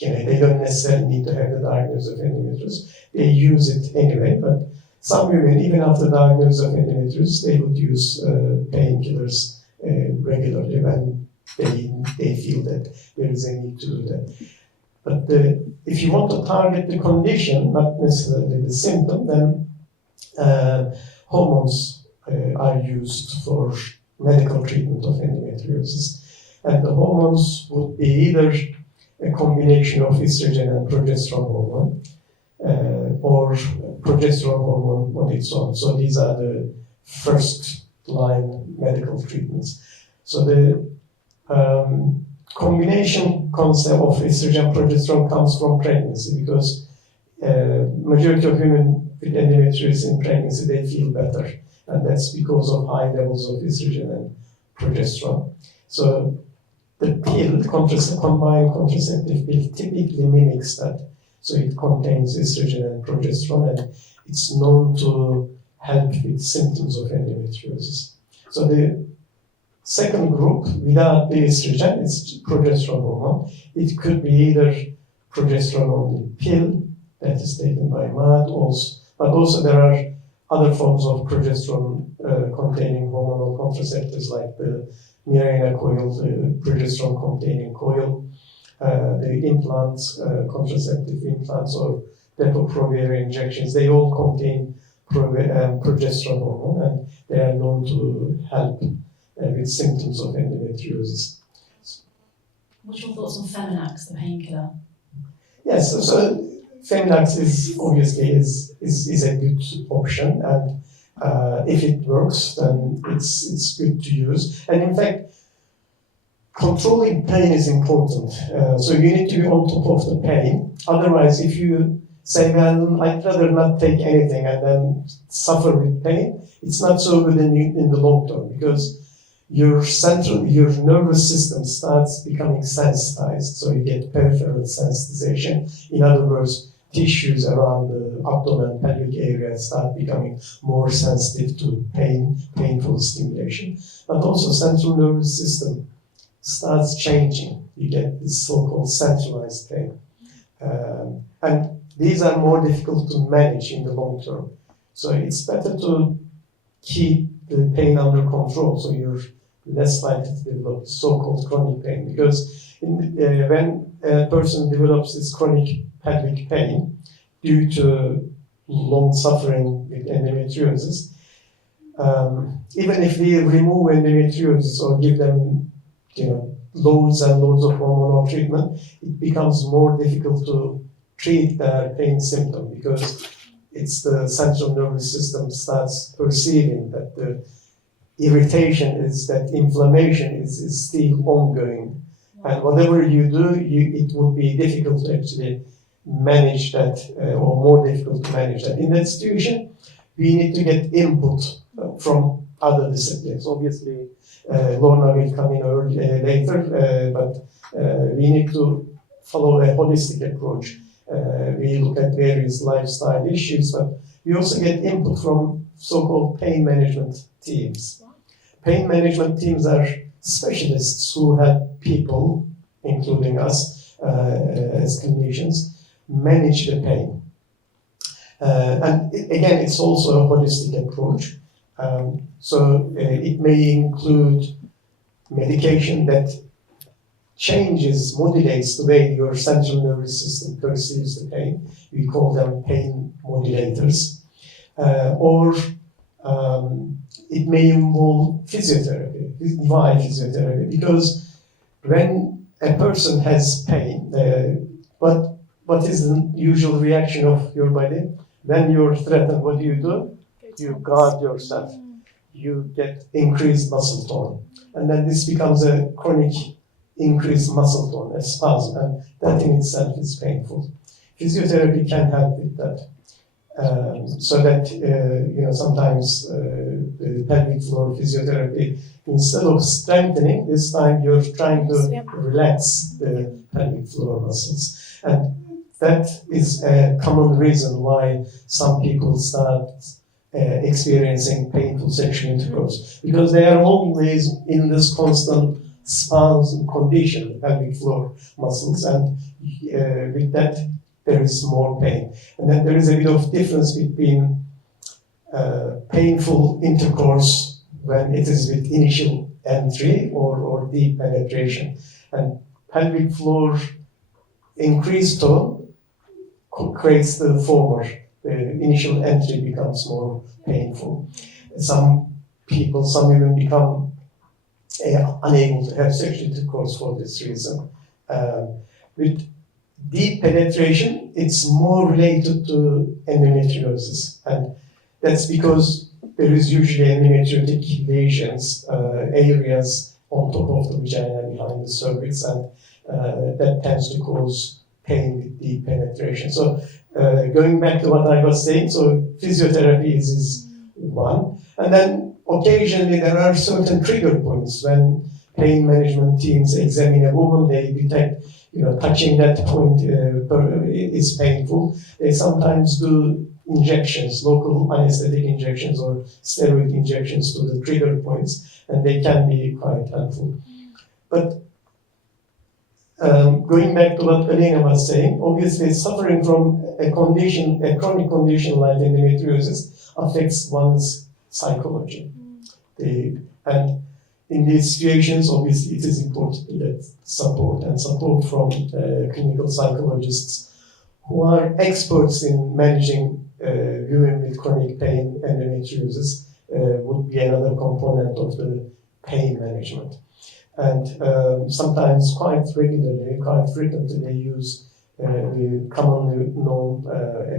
they don't necessarily need to have the diagnosis of endometriosis. They use it anyway, but some women, even after diagnosis of endometriosis, they would use painkillers regularly when they feel that there is a need to do that. But if you want to target the condition, not necessarily the symptom, then hormones are used for medical treatment of endometriosis. And the hormones would be either a combination of estrogen and progesterone hormone, or progesterone hormone on its own. So these are the first line medical treatments. So the combination concept of estrogen and progesterone comes from pregnancy, because majority of women with endometriosis in pregnancy, they feel better, and that's because of high levels of estrogen and progesterone. So the pill, combined contraceptive pill, typically mimics that. So it contains estrogen and progesterone, and it's known to help with symptoms of endometriosis. So the second group, without the estrogen, it's progesterone hormone. It could be either progesterone only pill that is taken by mouth, but also there are other forms of progesterone containing hormonal contraceptives, like the Mirena coil, the progesterone containing coil, the implants, contraceptive implants, or Depo-Provera injections. They all contain progesterone hormone, and they are known to help with symptoms of endometriosis. What's your thoughts on Feminax, the painkiller? Yes, so Feminax is obviously is a good option, and if it works, then it's good to use. And in fact, controlling pain is important. So you need to be on top of the pain. Otherwise, if you say, well, I'd rather not take anything and then suffer with pain, it's not so good in the long term, because your nervous system starts becoming sensitized. So you get peripheral sensitization. In other words, tissues around the abdomen, pelvic area start becoming more sensitive to painful stimulation. But also central nervous system starts changing. You get this so-called centralized pain. And these are more difficult to manage in the long term. So it's better to keep the pain under control, so you're less likely to develop so-called chronic pain. Because when a person develops this chronic pelvic pain due to long suffering with endometriosis, even if we remove endometriosis or give them, loads and loads of hormonal treatment, it becomes more difficult to treat their pain symptom, because it's the central nervous system starts perceiving that the irritation is, that inflammation is still ongoing. And whatever you do, it would be difficult to actually manage that, or more difficult to manage that. In that situation, we need to get input from other disciplines. Obviously, Lorna will come in later, but we need to follow a holistic approach. We look at various lifestyle issues, but we also get input from so-called pain management teams. Pain management teams are specialists who help people, including us as clinicians, manage the pain. And again, it's also a holistic approach. So it may include medication that changes, modulates the way your central nervous system perceives the pain. We call them pain modulators. Or it may involve physiotherapy. Why physiotherapy? Because when a person has pain, what is the usual reaction of your body? When you're threatened, what do? You guard yourself. You get increased muscle tone. And then this becomes a chronic increased muscle tone, a spasm, and that in itself is painful. Physiotherapy can help with that. So that, sometimes the pelvic floor physiotherapy, instead of strengthening, this time you're trying to relax the pelvic floor muscles. And that is a common reason why some people start experiencing painful sexual intercourse, because they are always in this constant spasm condition, pelvic floor muscles, and with that there is more pain. And then there is a bit of difference between painful intercourse when it is with initial entry or deep penetration. And pelvic floor increased tone creates the former. The initial entry becomes more painful. Some women become unable to have sexual intercourse for this reason. With deep penetration, it's more related to endometriosis, and that's because there is usually endometriotic lesions, areas on top of the vagina behind the cervix, and that tends to cause pain with deep penetration. So going back to what I was saying, so physiotherapy is one, and then occasionally there are certain trigger points when pain management teams examine a woman, they detect, touching that point is painful. They sometimes do injections, local anesthetic injections or steroid injections to the trigger points, and they can be quite helpful. But going back to what Galyna was saying, obviously suffering from a chronic condition like endometriosis affects one's psychology. And in these situations, obviously, it is important to get support from clinical psychologists who are experts in managing women with chronic pain. Endometriosis would be another component of the pain management. And sometimes quite regularly, quite frequently, they use the commonly known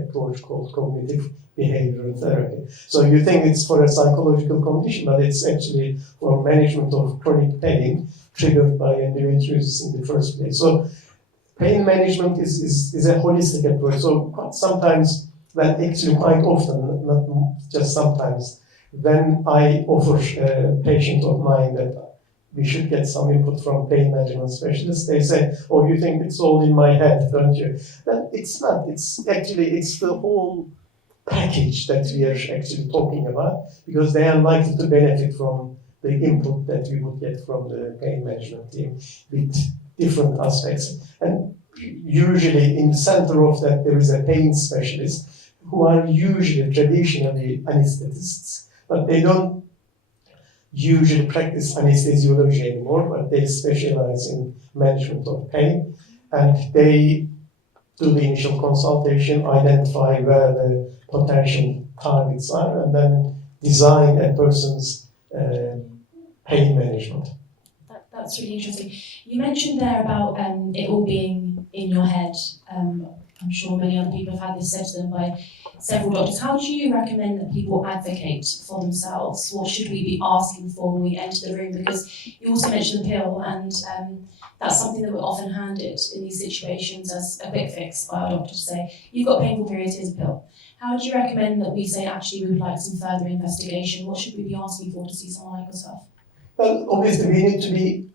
approach called cognitive behavioral therapy. So you think it's for a psychological condition, but it's actually for management of chronic pain triggered by endometriosis in the first place. So pain management is a holistic approach. So sometimes, quite often, not just sometimes, when I offer a patient of mine that we should get some input from pain management specialists, they say, oh, you think it's all in my head, don't you? Then it's not. It's the whole package that we are actually talking about, because they are likely to benefit from the input that we would get from the pain management team with different aspects. And usually in the center of that there is a pain specialist who are usually traditionally anesthetists, but they don't usually practice anesthesiology anymore, but they specialize in management of pain, and they do the initial consultation, identify where the potential targets are, and then design a person's pain management. That's really interesting. You mentioned there about it all being in your head. I'm sure many other people have had this said to them by several doctors. How do you recommend that people advocate for themselves? What should we be asking for when we enter the room? Because you also mentioned the pill, and that's something that we're often handed in these situations as a quick fix by our doctor to say, you've got painful periods, here's a pill. How do you recommend that we say, actually, we would like some further investigation? What should we be asking for to see someone like yourself? Well, obviously, we need to be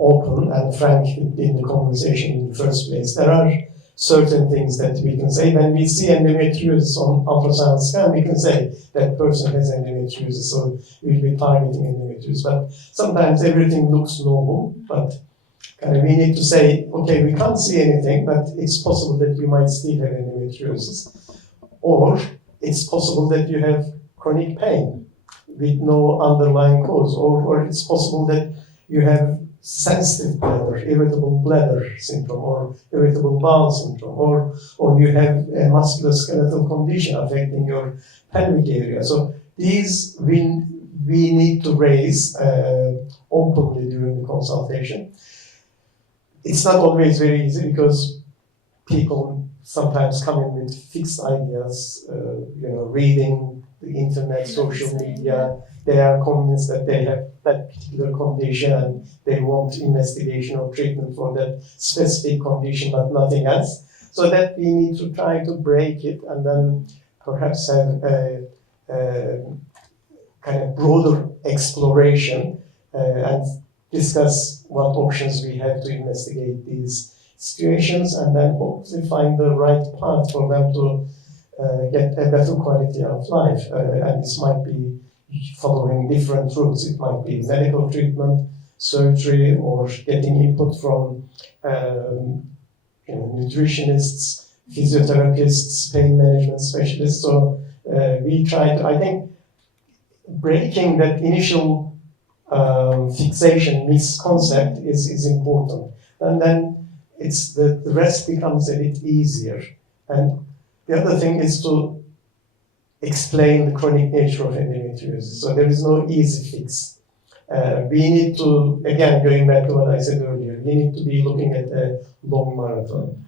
open and frank in the conversation in the first place. There are certain things that we can say. When we see endometriosis on ultrasound scan, we can say that person has endometriosis, so we'll be targeting endometriosis. But sometimes everything looks normal, but we need to say, okay, we can't see anything, but it's possible that you might still have endometriosis. Or it's possible that you have chronic pain with no underlying cause, or it's possible that you have sensitive bladder, irritable bladder syndrome, or irritable bowel syndrome, or you have a musculoskeletal condition affecting your pelvic area. So these we need to raise openly during the consultation. It's not always very easy because people sometimes come in with fixed ideas, reading the internet, social media. They are convinced that they have that particular condition and they want investigation or treatment for that specific condition, but nothing else. So that we need to try to break it and then perhaps have a kind of broader exploration and discuss what options we have to investigate these situations, and then hopefully find the right path for them to get a better quality of life. And this might be following different routes. It might be medical treatment, surgery, or getting input from nutritionists, physiotherapists, pain management specialists. So we try to, I think, breaking that initial fixation misconcept is important. And then the rest becomes a bit easier. And the other thing is to explain the chronic nature of endometriosis. So there is no easy fix. we need to, again, going back to what I said earlier, we need to be looking at a long marathon.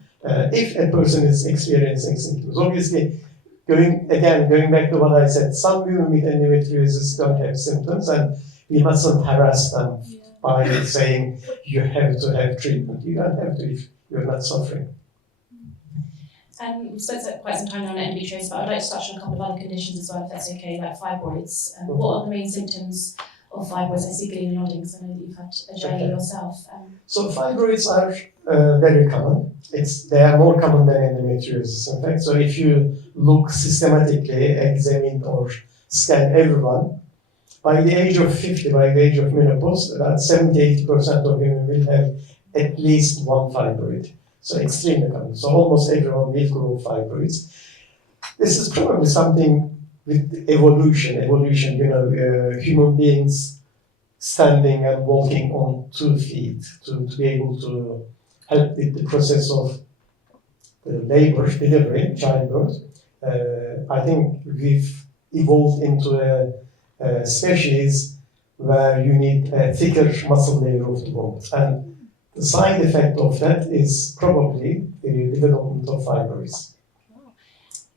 If a person is experiencing symptoms, obviously, going back to what I said, some women with endometriosis don't have symptoms, and we mustn't harass them by saying you have to have treatment. You don't have to if you're not suffering. We've spent quite some time on endometriosis, but I'd like to touch on a couple of other conditions as well, if that's okay, like fibroids. What are the main symptoms of fibroids? I see Galyna nodding, so I know that you've had a journey yourself. So fibroids are very common. They are more common than endometriosis, in fact. So if you look systematically, examine or scan everyone, by the age of 50, by the age of menopause, about 70-80% of women will have at least one fibroid. So extremely common. So almost everyone will grow fibroids. This is probably something with evolution, human beings standing and walking on 2 feet to be able to help with the process of labor, delivery, childbirth. I think we've evolved into a species where you need a thicker muscle layer of the bone. And the side effect of that is probably the development of fibroids.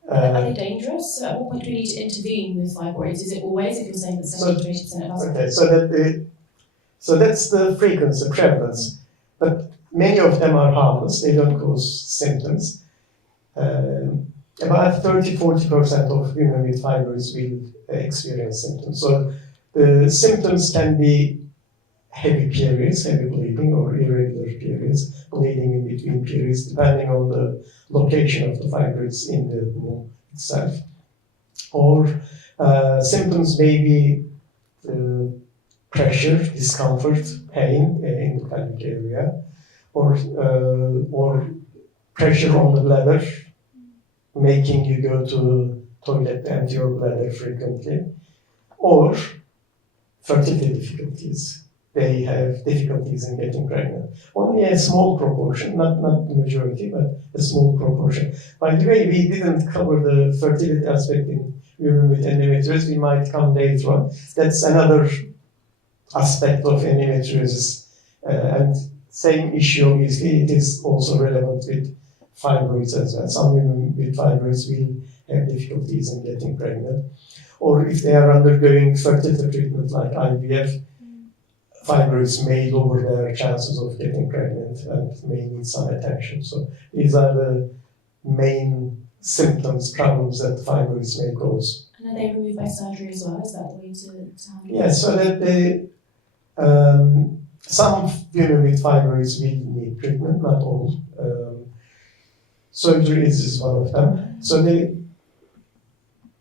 Are they dangerous? At what point do we need to intervene with fibroids? Is it always, if you're saying that 70-80% of us? Okay, so that's the frequency, prevalence. But many of them are harmless, they don't cause symptoms. About 30-40% of women with fibroids will experience symptoms. So the symptoms can be heavy periods, heavy bleeding, or irregular periods, bleeding in between periods, depending on the location of the fibroids in the womb itself. Or symptoms may be pressure, discomfort, pain in the pelvic area, or pressure on the bladder, making you go to toilet, empty your bladder frequently, or fertility difficulties. They have difficulties in getting pregnant. Only a small proportion, not the majority, but a small proportion. By the way, we didn't cover the fertility aspect in women with endometriosis. We might come later on. That's another aspect of endometriosis. And same issue, obviously, it is also relevant with fibroids as well. Some women with fibroids will have difficulties in getting pregnant. Or if they are undergoing fertility treatment like IVF, fibroids may lower their chances of getting pregnant and may need some attention. So these are the main symptoms, problems that fibroids may cause. And are they removed by surgery as well? Is that the way to handle it? Yes, so that some women with fibroids will need treatment, not all. Surgery is one of them. So the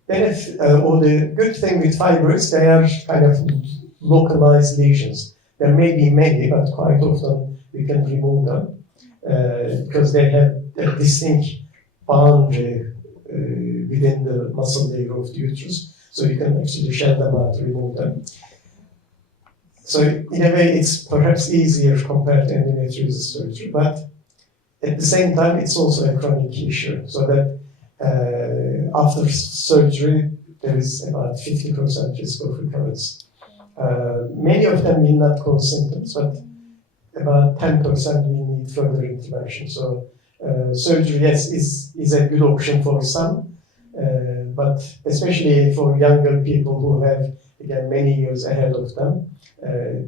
benefit, or the good thing with fibroids, they are kind of localized lesions. There may be many, but quite often we can remove them because they have a distinct boundary within the muscle layer of the uterus. So you can actually shell them out, remove them. So in a way, it's perhaps easier compared to endometriosis surgery, but at the same time, it's also a chronic issue. So that after surgery, there is about 50% risk of recurrence. Many of them will not cause symptoms, but about 10% will need further intervention. So surgery, yes, is a good option for some, but especially for younger people who have, again, many years ahead of them,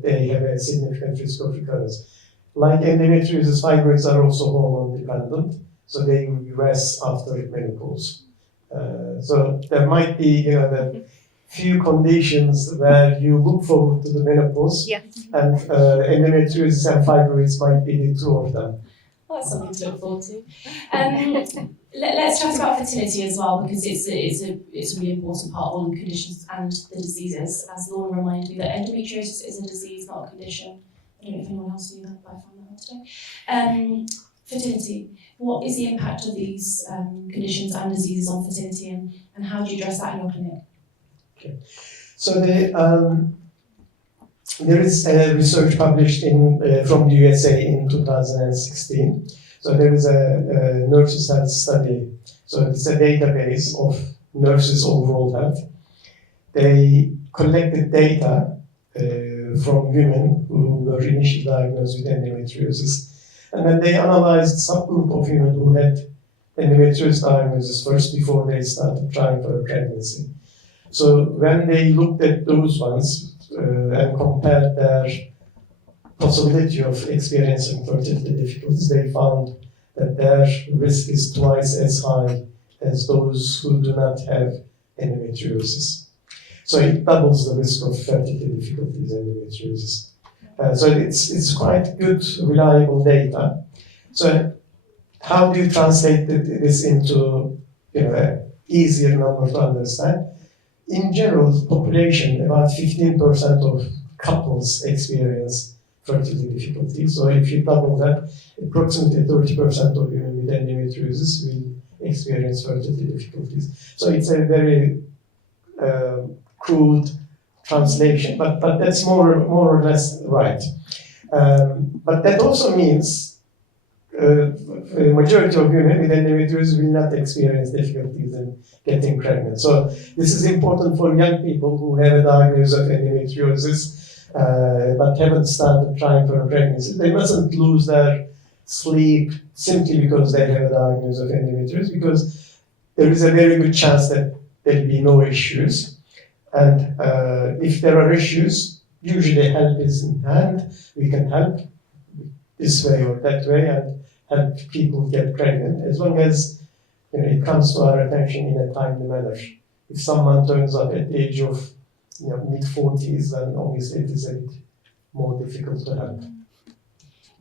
they have a significant risk of recurrence. Like endometriosis, fibroids are also hormone dependent, so they regress after menopause. So there might be, that few conditions where you look forward to the menopause, and endometriosis and fibroids might be the two of them. Well, that's something to look forward to. Let's chat about fertility as well, because it's a really important part of all the conditions and the diseases. As Lorna reminded me, that endometriosis is a disease, not a condition. I don't know if anyone else knew that, but I found that out today. Fertility. What is the impact of these conditions and diseases on fertility, and how do you address that in your clinic? Okay. So there is research published from the USA in 2016. So there is a nurses' health study. So it's a database of nurses' overall health. They collected data from women who were initially diagnosed with endometriosis. And then they analyzed subgroup of women who had endometriosis diagnosis first before they started trying for a pregnancy. So when they looked at those ones and compared their possibility of experiencing fertility difficulties, they found that their risk is twice as high as those who do not have endometriosis. So it doubles the risk of fertility difficulties in endometriosis. So it's quite good, reliable data. So how do you translate this into an easier number to understand? In general, population, about 15% of couples experience fertility difficulties. So if you double that, approximately 30% of women with endometriosis will experience fertility difficulties. So it's a very crude translation, but that's more or less right. But that also means a majority of women with endometriosis will not experience difficulties in getting pregnant. So this is important for young people who have a diagnosis of endometriosis but haven't started trying for a pregnancy. They mustn't lose their sleep simply because they have a diagnosis of endometriosis, because there is a very good chance that there will be no issues. And if there are issues, usually help is in hand. We can help this way or that way and help people get pregnant, as long as it comes to our attention in a timely manner. If someone turns up at the age of mid-40s, then obviously it is a bit more difficult to help.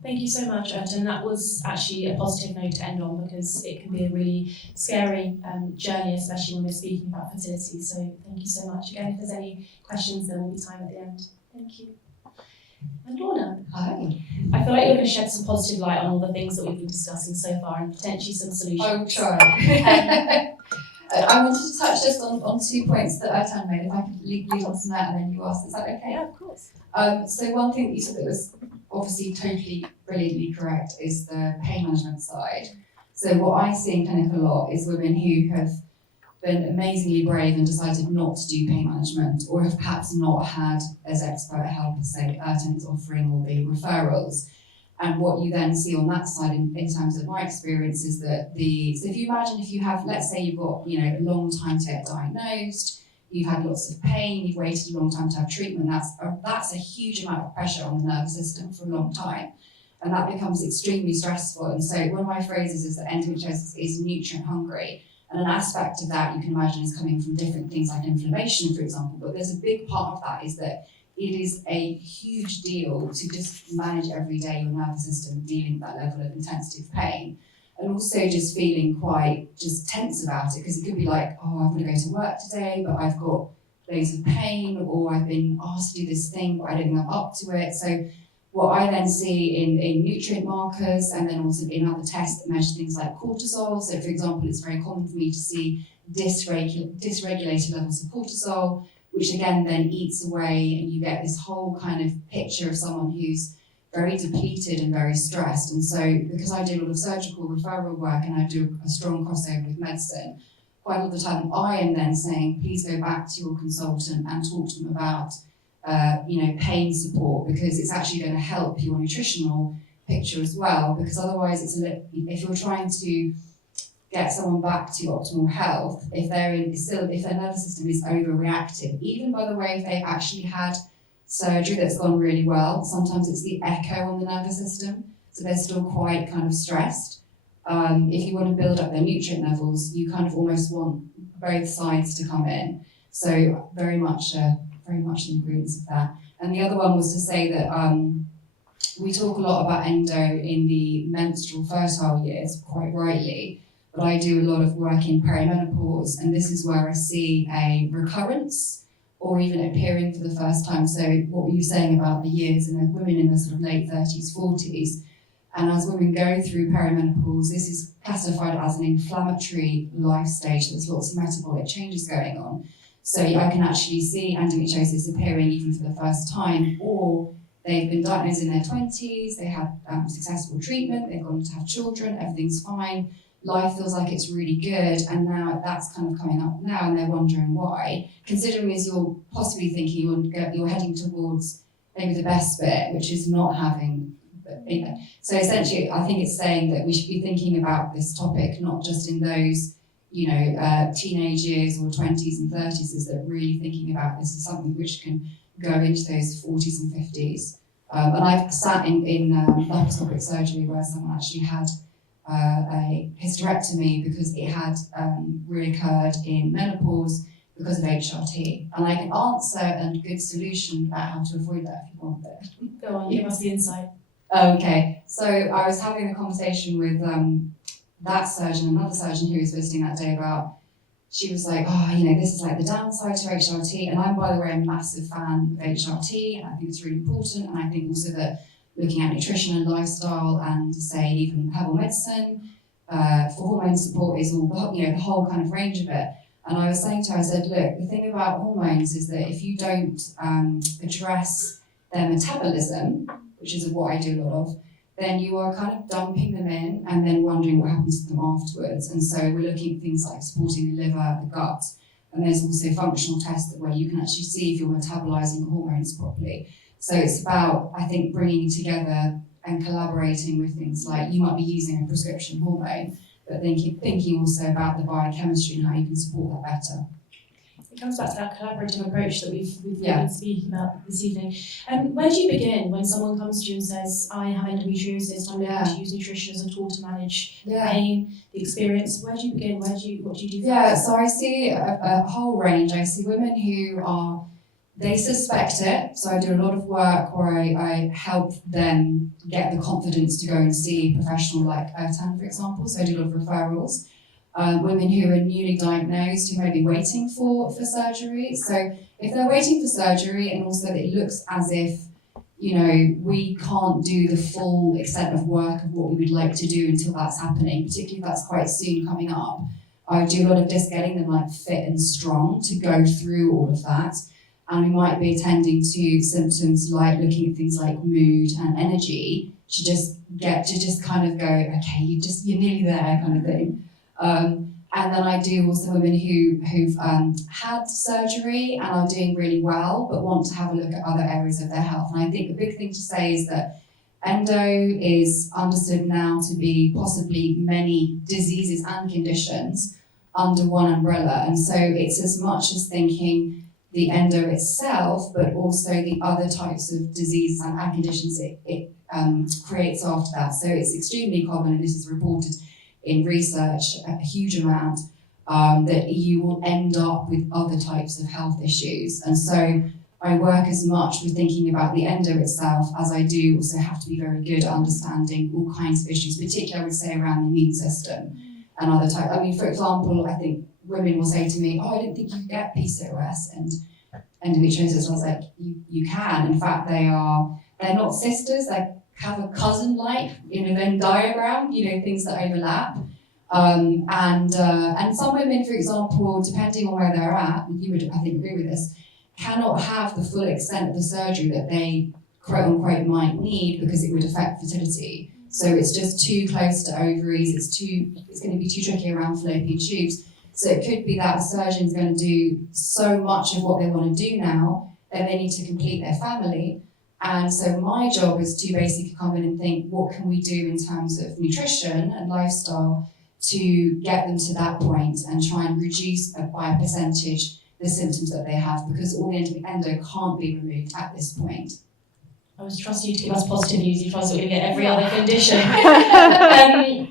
Thank you so much, Ertan. That was actually a positive note to end on, because it can be a really scary journey, especially when we're speaking about fertility. So thank you so much. Again, if there's any questions, there will be time at the end. Thank you. And Lorna, Hi. I feel like you're going to shed some positive light on all the things that we've been discussing so far and potentially some solutions. I will try. I wanted to touch just on 2 points that Ertan made, if I could lead on to that and then you ask, is that okay? Yeah, of course. So one thing that you said that was obviously totally brilliantly correct is the pain management side. So what I see in clinic a lot is women who have been amazingly brave and decided not to do pain management, or have perhaps not had as expert help as, say, Ertan is offering all the referrals. And what you then see on that side, in terms of my experience, is that so if you imagine if you have, let's say you've got a long time to get diagnosed, you've had lots of pain, you've waited a long time to have treatment, that's a huge amount of pressure on the nervous system for a long time. And that becomes extremely stressful. And so one of my phrases is that endometriosis is nutrient hungry. And an aspect of that you can imagine is coming from different things like inflammation, for example. But there's a big part of that is that it is a huge deal to just manage every day your nervous system dealing with that level of intensity of pain. And also just feeling quite just tense about it, because it could be like, oh, I'm going to go to work today, but I've got loads of pain, or I've been asked to do this thing, but I don't think I'm up to it. So what I then see in nutrient markers, and then also in other tests that measure things like cortisol. So for example, it's very common for me to see dysregulated levels of cortisol, which again then eats away, and you get this whole kind of picture of someone who's very depleted and very stressed. And so because I do a lot of surgical referral work and I do a strong crossover with medicine, quite a lot of the time I am then saying, please go back to your consultant and talk to them about pain support, because it's actually going to help your nutritional picture as well. Because otherwise if you're trying to get someone back to optimal health, if their nervous system is overreactive, even by the way, if they've actually had surgery that's gone really well, sometimes it's the echo on the nervous system, so they're still quite kind of stressed. If you want to build up their nutrient levels, you kind of almost want both sides to come in. So very much the ingredients of that. And the other one was to say that we talk a lot about endo in the menstrual fertile years, quite rightly, but I do a lot of work in perimenopause, and this is where I see a recurrence or even appearing for the first time. So what were you saying about the years and the women in the sort of late 30s, 40s? And as women go through perimenopause, this is classified as an inflammatory life stage. There's lots of metabolic changes going on. So I can actually see endometriosis appearing even for the first time, or they've been diagnosed in their 20s, they had successful treatment, they've gone to have children, everything's fine, life feels like it's really good, and now that's kind of coming up now, and they're wondering why. Considering as you're possibly thinking you're heading towards maybe the best bit, which is not having. So essentially, I think it's saying that we should be thinking about this topic not just in those, teenage years or 20s and 30s, is that really thinking about this is something which can go into those 40s and 50s. And I've sat in laparoscopic surgery where someone actually had a hysterectomy because it had reoccurred in menopause because of HRT. And I can answer a good solution about how to avoid that if you want it. Go on, give us the insight. Okay, so I was having a conversation with that surgeon, another surgeon who was visiting that day about, she was like, this is like the downside to HRT. And I'm, by the way, a massive fan of HRT, and I think it's really important. And I think also that looking at nutrition and lifestyle and say even herbal medicine for hormone support is all, the whole kind of range of it. And I was saying to her, I said, look, the thing about hormones is that if you don't address their metabolism, which is what I do a lot of, then you are kind of dumping them in and then wondering what happens to them afterwards. And so we're looking at things like supporting the liver, the gut, and there's also functional tests where you can actually see if you're metabolizing hormones properly. So it's about, I think, bringing together and collaborating with things like, you might be using a prescription hormone, but thinking also about the biochemistry and how you can support that better. It comes back to that collaborative approach that we've been speaking about this evening. Where do you begin when someone comes to you and says, I have endometriosis, I'm going to use nutrition as a tool to manage the pain, the experience? Where do you begin? What do you do? Yeah, so I see a whole range. I see women who they suspect it. So I do a lot of work where I help them get the confidence to go and see a professional like Ertan, for example. So I do a lot of referrals. Women who are newly diagnosed, who may be waiting for surgery. So if they're waiting for surgery and also that it looks as if, we can't do the full extent of work of what we would like to do until that's happening, particularly if that's quite soon coming up, I do a lot of just getting them fit and strong to go through all of that. And we might be attending to symptoms like looking at things like mood and energy to just kind of go, okay, you're nearly there kind of thing. And then I do also women who've had surgery and are doing really well, but want to have a look at other areas of their health. And I think the big thing to say is that endo is understood now to be possibly many diseases and conditions under one umbrella. And so it's as much as thinking the endo itself, but also the other types of diseases and conditions it creates after that. So it's extremely common, and this is reported in research a huge amount, that you will end up with other types of health issues. And so I work as much with thinking about the endo itself as I do also have to be very good at understanding all kinds of issues, particularly I would say around the immune system and other types. I mean, for example, I think women will say to me, I didn't think you could get PCOS and endometriosis. I was like, you can. In fact, they're not sisters, they have a cousin-like, Venn diagram, things that overlap. And some women, for example, depending on where they're at, and you would, I think, agree with this, cannot have the full extent of the surgery that they, quote unquote, might need because it would affect fertility. So it's just too close to ovaries, it's going to be too tricky around fallopian tubes. So it could be that a surgeon's going to do so much of what they want to do now that they need to complete their family. And so my job is to basically come in and think, what can we do in terms of nutrition and lifestyle to get them to that point and try and reduce by a percentage the symptoms that they have, because all the endo can't be removed at this point. I was trusting you to give us positive news. You told us we're going to get every other condition. Back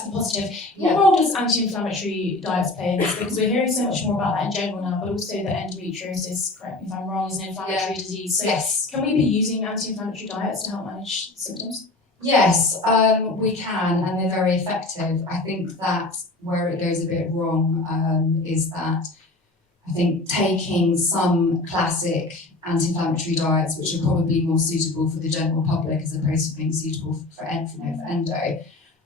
to the positive. What role does anti-inflammatory diets play in this? Because we're hearing so much more about that in general now, but also that endometriosis, correct me if I'm wrong, is an inflammatory disease. So can we be using anti-inflammatory diets to help manage symptoms? Yes, we can, and they're very effective. I think that where it goes a bit wrong is that I think taking some classic anti-inflammatory diets, which are probably more suitable for the general public as opposed to being suitable for endo.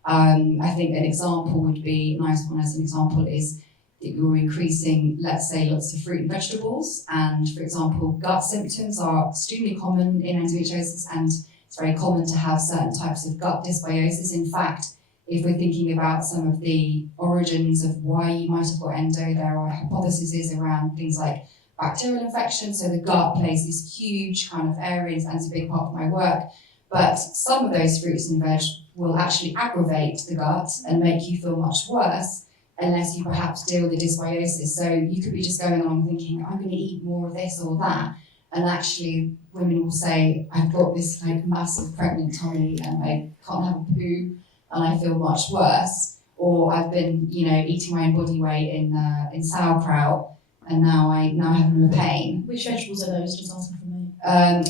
I think an example would be, a nice one as an example is that you're increasing, let's say, lots of fruit and vegetables. And for example, gut symptoms are extremely common in endometriosis, and it's very common to have certain types of gut dysbiosis. In fact, if we're thinking about some of the origins of why you might have got endo, there are hypotheses around things like bacterial infections, so the gut plays this huge kind of area and it's a big part of my work. But some of those fruits and veg will actually aggravate the gut and make you feel much worse unless you perhaps deal with the dysbiosis. So you could be just going along thinking, I'm going to eat more of this or that. And actually, women will say, I've got this like massive pregnant tummy and I can't have a poo and I feel much worse. Or I've been, eating my own body weight in sauerkraut and now I'm having a pain. Which vegetables are those? Just asking for me.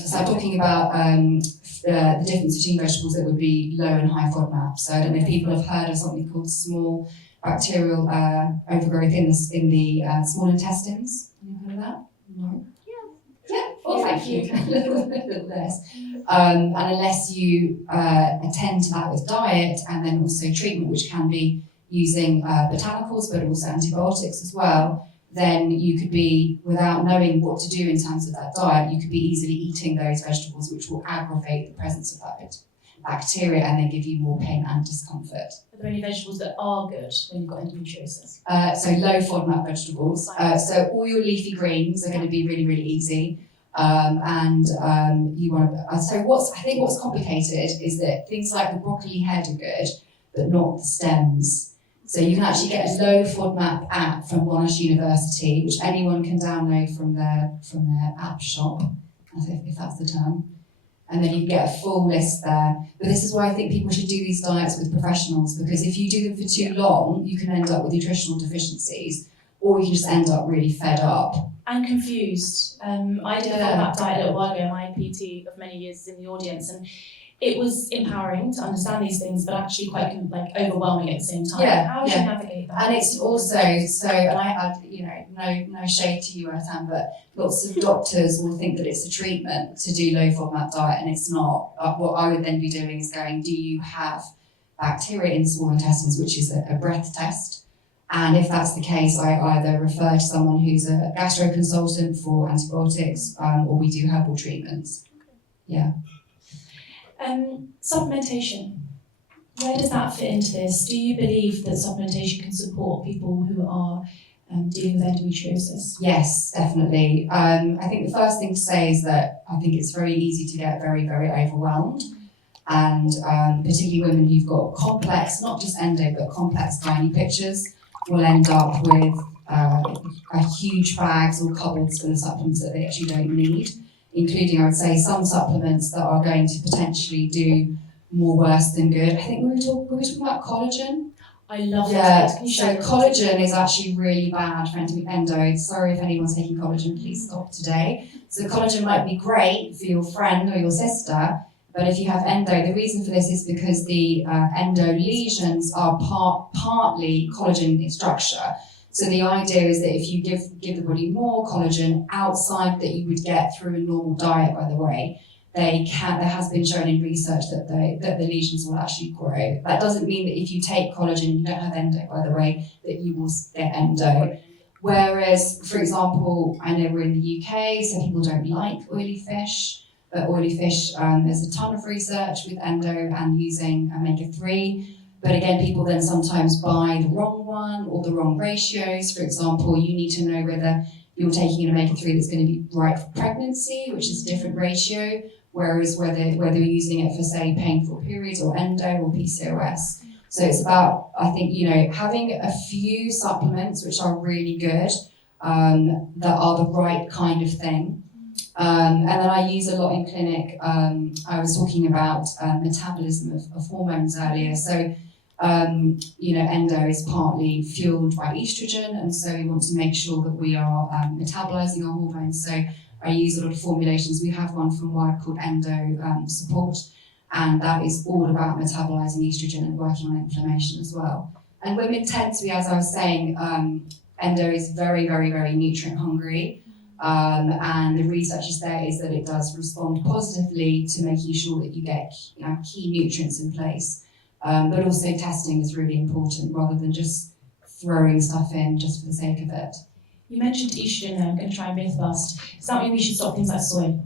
So I'm talking about the difference between vegetables that would be low and high FODMAP. So I don't know if people have heard of something called small bacterial overgrowth in the small intestines. Have you heard of that? No? Yeah, well, thank you. A little bit less. And unless you attend to that with diet and then also treatment, which can be using botanicals but also antibiotics as well, then you could be, without knowing what to do in terms of that diet, you could be easily eating those vegetables which will aggravate the presence of that bacteria and then give you more pain and discomfort. Are there any vegetables that are good when you've got endometriosis? So low FODMAP vegetables. So all your leafy greens are going to be really, really easy. You want to. I think what's complicated is that things like the broccoli head are good, but not the stems. So you can actually get a low FODMAP app from Monash University, which anyone can download from their app shop, if that's the term. And then you get a full list there. But this is why I think people should do these diets with professionals, because if you do them for too long, you can end up with nutritional deficiencies, or you can just end up really fed up. And confused. I did a FODMAP diet a little while ago. My PT of many years is in the audience, and it was empowering to understand these things, but actually quite overwhelming at the same time. How do you navigate that? And it's also and I had no shade to you, Ertan, but lots of doctors will think that it's a treatment to do low FODMAP diet, and it's not. What I would then be doing is going, do you have bacteria in the small intestines, which is a breath test? And if that's the case, I either refer to someone who's a gastro consultant for antibiotics, or we do herbal treatments. Yeah. Supplementation. Where does that fit into this? Do you believe that supplementation can support people who are dealing with endometriosis? Yes, definitely. I think the first thing to say is that I think it's very easy to get very, very overwhelmed. And particularly women who've got complex, not just endo, but complex gynae pictures, will end up with huge bags or cupboards full of supplements that they actually don't need, including, I would say, some supplements that are going to potentially do more worse than good. I think we were talking about collagen. I love that. Can you So collagen is actually really bad for endo. Sorry if anyone's taking collagen, please stop today. So collagen might be great for your friend or your sister, but if you have endo, the reason for this is because the endo lesions are partly collagen in structure. So the idea is that if you give the body more collagen outside that you would get through a normal diet, by the way, there has been shown in research that the lesions will actually grow. That doesn't mean that if you take collagen, you don't have endo, by the way, that you will get endo. Whereas, for example, I know we're in the UK, so people don't like oily fish, but oily fish, there's a ton of research with endo and using omega-3. But again, people then sometimes buy the wrong one or the wrong ratios. For example, you need to know whether you're taking an omega-3 that's going to be right for pregnancy, which is a different ratio, whereas whether you're using it for, say, painful periods or endo or PCOS. So it's about, I think, having a few supplements which are really good, that are the right kind of thing. And then I use a lot in clinic. I was talking about metabolism of hormones earlier. So, endo is partly fueled by estrogen, and so we want to make sure that we are metabolizing our hormones. So I use a lot of formulations. We have one from Wired called Endo Support, and that is all about metabolizing estrogen and working on inflammation as well. And women tend to be, as I was saying, endo is very, very, very nutrient hungry. And the research is that it does respond positively to making sure that you get key nutrients in place. But also testing is really important rather than just throwing stuff in just for the sake of it. You mentioned estrogen there. I'm going to try and myth bust. Does that mean we should stop things like soy?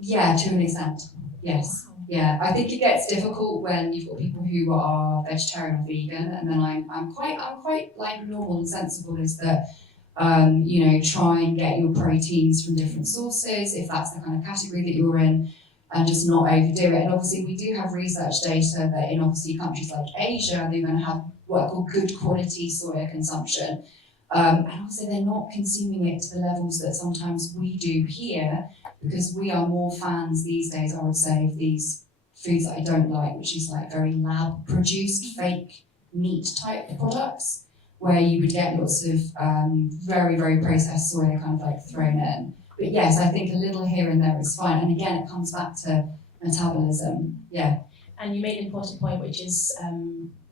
Yeah, to an extent. Yes. Yeah, I think it gets difficult when you've got people who are vegetarian or vegan, and then I'm quite like normal and sensible. Is that Try and get your proteins from different sources if that's the kind of category that you're in, and just not overdo it. And obviously we do have research data that in obviously countries like Asia, they're going to have what I call good quality soya consumption. And also they're not consuming it to the levels that sometimes we do here, because we are more fans these days, I would say, of these foods that I don't like, which is like very lab produced fake meat type products, where you would get lots of very, very processed soya kind of like thrown in. But yes, I think a little here and there is fine. And again, it comes back to metabolism. Yeah. And you made an important point, which is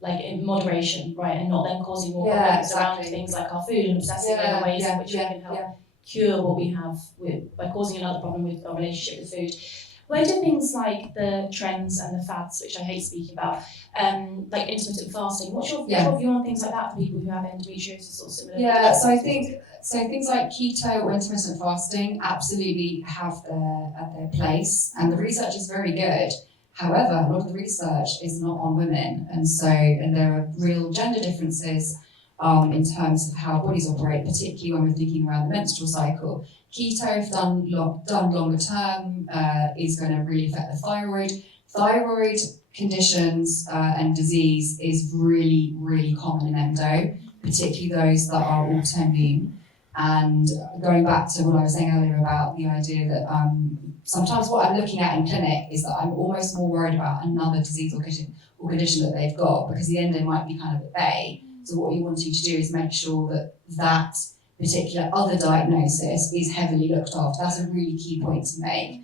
like in moderation, right? And not then causing more Yeah, problems around exactly. things like our food and obsessing over ways in which we can help cure what we have by causing another problem with our relationship with food. Where do things like the trends and the fads, which I hate speaking about, like intermittent fasting, what's your view on things like that for people who have endometriosis or similar? Yeah, so I think things like keto or intermittent fasting absolutely have their place, and the research is very good. However, a lot of the research is not on women, and there are real gender differences in terms of how bodies operate, particularly when we're thinking around the menstrual cycle. Keto, if done longer term, is going to really affect the thyroid. Thyroid conditions and disease is really, really common in endo, particularly those that are autoimmune. And going back to what I was saying earlier about the idea that sometimes what I'm looking at in clinic is that I'm almost more worried about another disease or condition that they've got, because the endo might be kind of at bay. So what you want you to do is make sure that particular other diagnosis is heavily looked after. That's a really key point to make.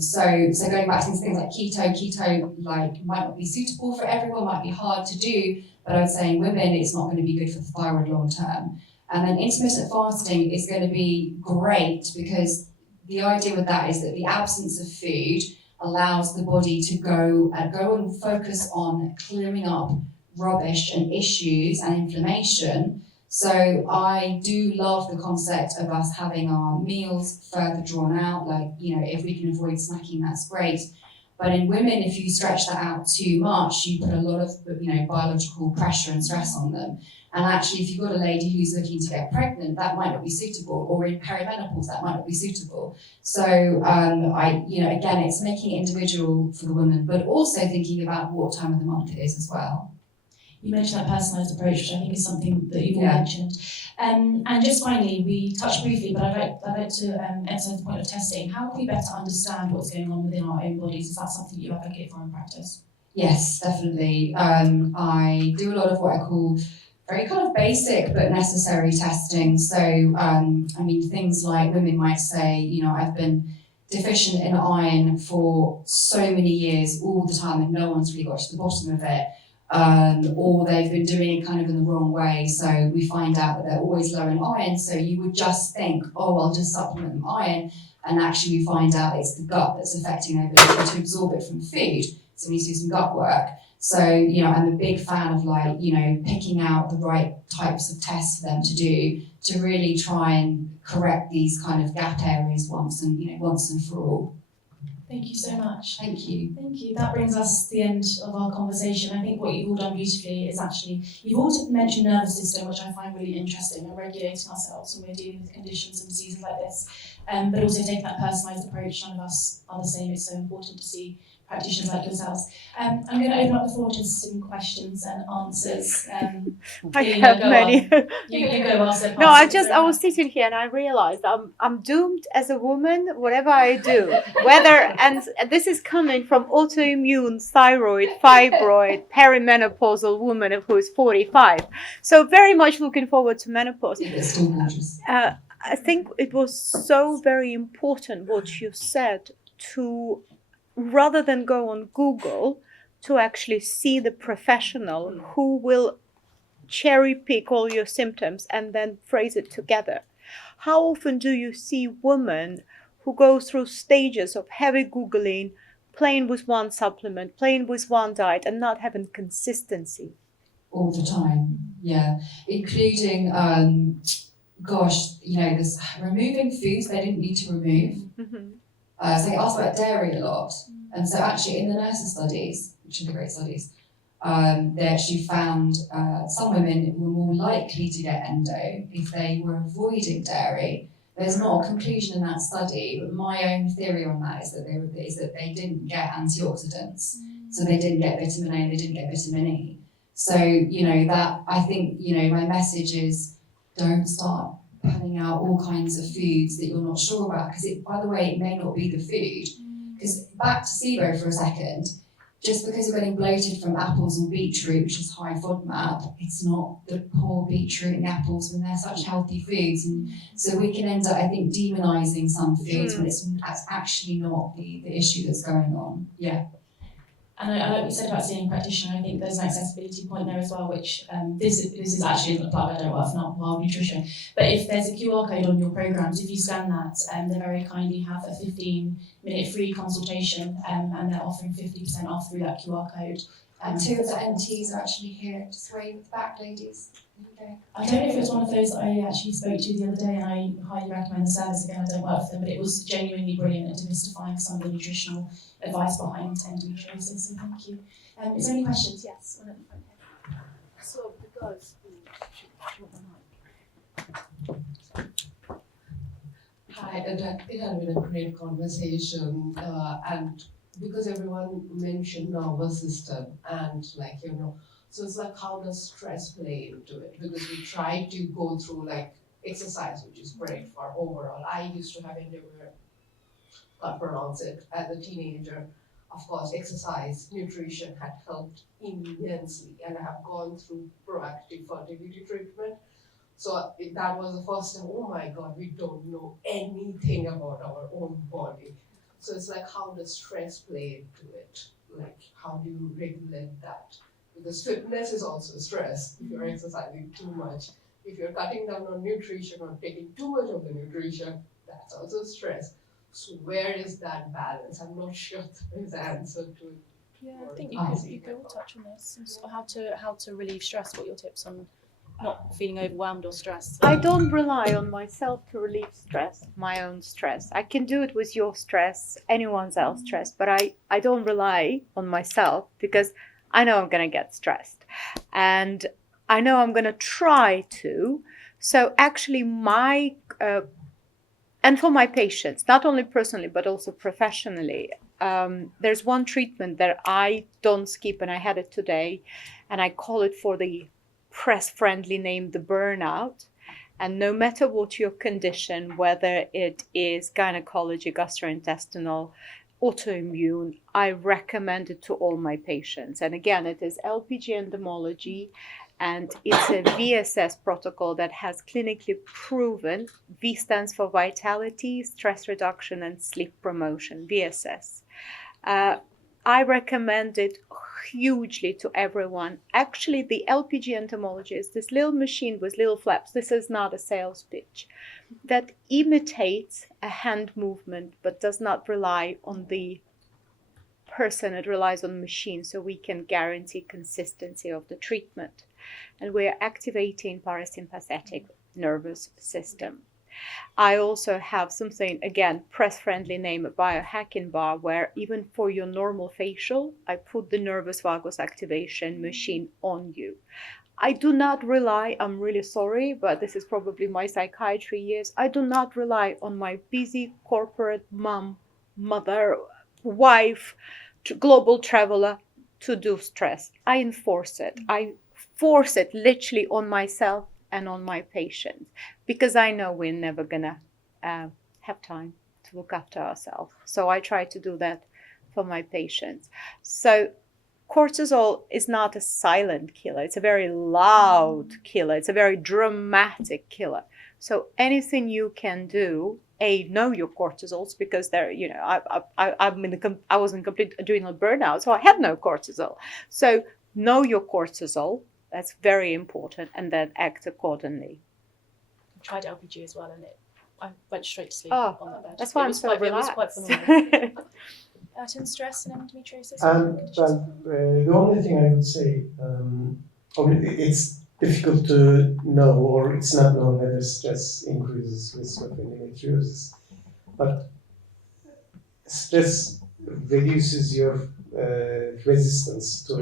So going back to things like keto like might not be suitable for everyone, might be hard to do, but I would say in women it's not going to be good for the thyroid long term. And then intermittent fasting is going to be great, because the idea with that is that the absence of food allows the body to go and focus on clearing up rubbish and issues and inflammation. So I do love the concept of us having our meals further drawn out, like, if we can avoid snacking, that's great. But in women, if you stretch that out too much, you put a lot of, biological pressure and stress on them. And actually, if you've got a lady who's looking to get pregnant, that might not be suitable, or in perimenopause, that might not be suitable. So, again, it's making it individual for the woman, but also thinking about what time of the month it is as well. You mentioned that personalised approach, which I think is something that you've all mentioned. And just finally, we touched briefly, but I'd like to emphasise the point of testing. How can we better understand what's going on within our own bodies? Is that something you advocate for in practice? Yes, definitely. I do a lot of what I call very kind of basic but necessary testing. So, things like women might say, I've been deficient in iron for so many years, all the time, and no one's really got to the bottom of it. Or they've been doing it kind of in the wrong way. So we find out that they're always low in iron. So you would just think, I'll just supplement them iron. And actually we find out it's the gut that's affecting their ability to absorb it from food. So we need to do some gut work. So, I'm a big fan of picking out the right types of tests for them to do to really try and correct these kind of gap areas once and for all. Thank you so much. Thank you. Thank you. That brings us to the end of our conversation. I think what you've all done beautifully is actually, you've all mentioned nervous system, which I find really interesting, and regulating ourselves when we're dealing with conditions and diseases like this, but also taking that personalised approach. None of us are the same. It's so important to see practitioners like yourselves. I'm going to open up the floor to some questions and answers. I have many. You go whilst they're No, passing. I was sitting here and I realized I'm doomed as a woman, whatever I do. And this is coming from autoimmune, thyroid, fibroid, perimenopausal woman who is 45. So very much looking forward to menopause. It's still gorgeous. I think it was so very important what you said, to rather than go on Google, to actually see the professional who will cherry pick all your symptoms and then phrase it together. How often do you see women who go through stages of heavy Googling, playing with one supplement, playing with one diet, and not having consistency? All the time, yeah. Including, this removing foods they didn't need to remove. Mm-hmm. So I get asked about dairy a lot. And so actually in the nurses' studies, which are the great studies, They actually found some women were more likely to get endo if they were avoiding dairy. There's not a conclusion in that study, but my own theory on that is that they didn't get antioxidants. So they didn't get vitamin A and they didn't get vitamin E. So, that I think, my message is don't start pulling out all kinds of foods that you're not sure about, because by the way, it may not be the food. Because back to SIBO for a second, just because you're getting bloated from apples or beetroot, which is high FODMAP, it's not the poor beetroot and apples when they're such healthy foods. And so we can end up, I think, demonising some foods when it's actually not the issue that's going on. Yeah. And I like what you said about seeing a practitioner. I think there's an accessibility point there as well, which this is actually a plug. I don't work for Wild Nutrition, but if there's a QR code on your programs, if you scan that, they very kindly have a 15-minute free consultation, and they're offering 50% off through that QR code. And two of the NTs are actually here. Just wave at the back, ladies. Okay. I don't know if it was one of those that I actually spoke to the other day, and I highly recommend the service. Again, I don't work for them, but it was genuinely brilliant at demystifying some of the nutritional advice behind endometriosis, so thank you. Is there any questions? Yes, one at the front here. So, because hi, it had been a great conversation, and because everyone mentioned nervous system and so it's like how does stress play into it? Because we try to go through exercise, which is great for overall. I used to have can't pronounce it, as a teenager. Of course, exercise, nutrition had helped immensely, and I have gone through proactive fertility treatment. So that was the first time, oh my God, we don't know anything about our own body. So it's like, how does stress play into it? How do you regulate that? Because fitness is also stress if you're exercising too much. If you're cutting down on nutrition or taking too much of the nutrition, that's also stress. So where is that balance? I'm not sure there is an answer to it. Yeah, I think you could all touch on this. How to relieve stress. What are your tips on not feeling overwhelmed or stressed? I don't rely on myself to relieve stress, my own stress. I can do it with your stress, anyone else's stress, but I don't rely on myself because I know I'm going to get stressed. And I know I'm going to try to. So actually and for my patients, not only personally, but also professionally, there's one treatment that I don't skip, and I had it today, and I call it for the press-friendly name, the burnout. And no matter what your condition, whether it is gynecology, gastrointestinal, autoimmune, I recommend it to all my patients. And again, it is LPG endomology, and it's a VSS protocol that has clinically proven. V stands for vitality, stress reduction, and sleep promotion, VSS. I recommend it hugely to everyone. Actually, the LPG entomology is this little machine with little flaps. This is not a sales pitch. That imitates a hand movement, but does not rely on the person. It relies on the machine, so we can guarantee consistency of the treatment. And we are activating parasympathetic nervous system. I also have something, again, press-friendly name, a biohacking bar, where even for your normal facial, I put the nervous vagus activation machine on you. I do not rely, I'm really sorry, but this is probably my psychiatry years, I do not rely on my busy corporate mom, mother, wife, global traveler to do stress. I enforce it. I force it literally on myself and on my patients, because I know we're never gonna have time to look after ourselves. So I try to do that for my patients. So cortisol is not a silent killer. It's a very loud killer. It's a very dramatic killer. So anything you can do, know your cortisols, because they're, I was in complete adrenal burnout, so I had no cortisol. So know your cortisol. That's very important, and then act accordingly. I tried LPG as well, and I went straight to sleep on that bed. That's why I'm so relaxed. It was quite phenomenal. Ertan, stress and endometriosis? The only thing I would say, it's difficult to know, or it's not known whether stress increases risk of endometriosis, but stress reduces your resistance to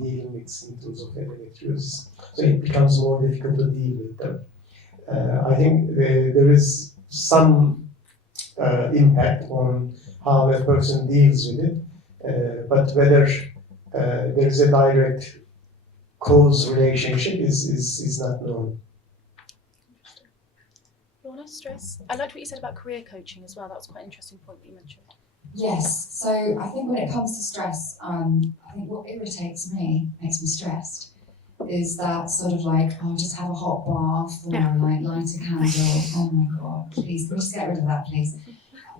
dealing with symptoms of endometriosis. So it becomes more difficult to deal with them. I think there is some impact on how a person deals with it, but whether there is a direct cause relationship is not known. Lorna, stress. I liked what you said about career coaching as well. That was quite an interesting point that you mentioned. Yes, so I think when it comes to stress, I think what irritates me, makes me stressed, is that sort of like, oh, just have a hot bath or like light a candle. Oh my God, please, can we just get rid of that, please?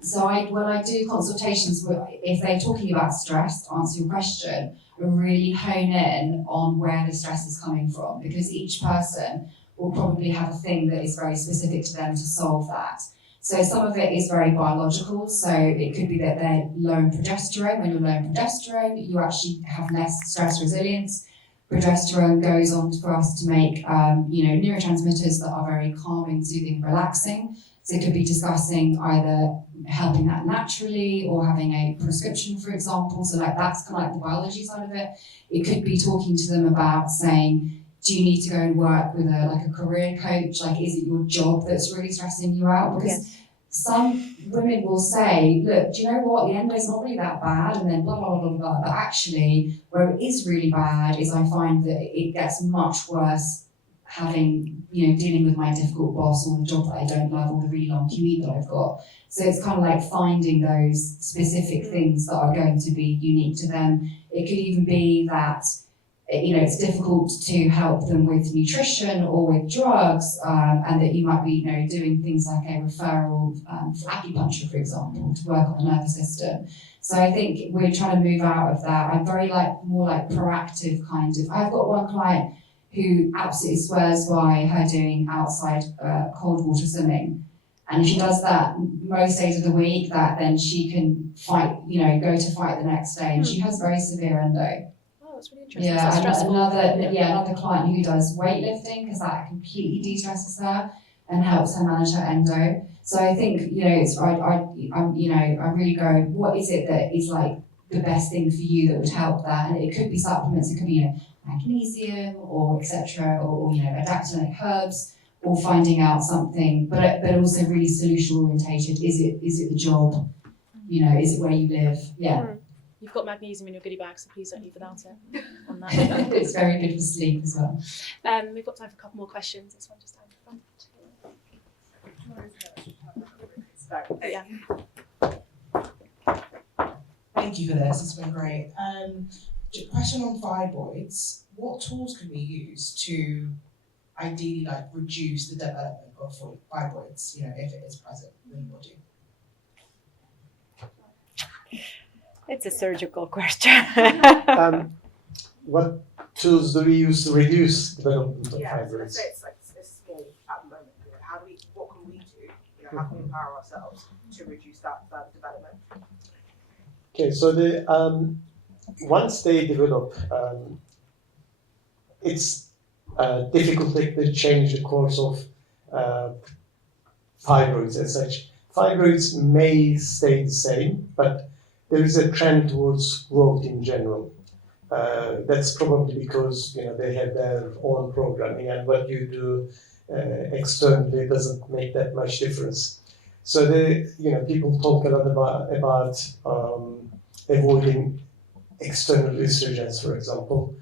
So when I do consultations, if they're talking about stress, to answer your question, I really hone in on where the stress is coming from, because each person will probably have a thing that is very specific to them to solve that. So some of it is very biological, so it could be that they're low in progesterone. When you're low in progesterone, you actually have less stress resilience. Progesterone goes on for us to make neurotransmitters that are very calming, soothing, relaxing. So it could be discussing either helping that naturally or having a prescription, for example. So like that's kind of like the biology side of it. It could be talking to them about saying, do you need to go and work with a career coach? Like, is it your job that's really stressing you out? Because some women will say, look, do you know what? The endo's not really that bad, and then blah, blah, blah, blah, blah. But actually, where it is really bad is I find that it gets much worse having, dealing with my difficult boss or the job that I don't love or the really long QE that I've got. So it's kind of like finding those specific things that are going to be unique to them. It could even be that it's difficult to help them with nutrition or with drugs, and that you might be, doing things like a referral for acupuncture, for example, to work on the nervous system. So I think we're trying to move out of that. I'm very more proactive kind of. I've got one client who absolutely swears by her doing outside cold water swimming. And if she does that most days of the week, that then she can fight, go to fight the next day. And she has very severe endo. That's really interesting. Yeah, Stressful. another client who does weightlifting, because that completely de-stresses her and helps her manage her endo. So I think I really go, what is it that is like the best thing for you that would help that? And it could be supplements, it could be magnesium or etc. or adaptogenic herbs, or finding out something, but also really solution orientated. Is it the job? Is it where you live? Yeah. You've got magnesium in your goodie bag, so please don't leave without it. On that. It's very good for sleep as well. We've got time for a couple more questions. This one just down the front. Thank you for this. It's been great. Question on fibroids. What tools can we use to ideally reduce the development of fibroids? If it is present in the body. It's a surgical question. What tools do we use to reduce development of fibroids? Let's say it's small at the moment. What can we do? How can we empower ourselves to reduce that further development? Okay, so once they develop, it's difficult to change the course of fibroids as such. Fibroids may stay the same, but there is a trend towards growth in general. That's probably because they have their own programming, and what you do externally doesn't make that much difference. So people talk a lot about avoiding external estrogens, for example.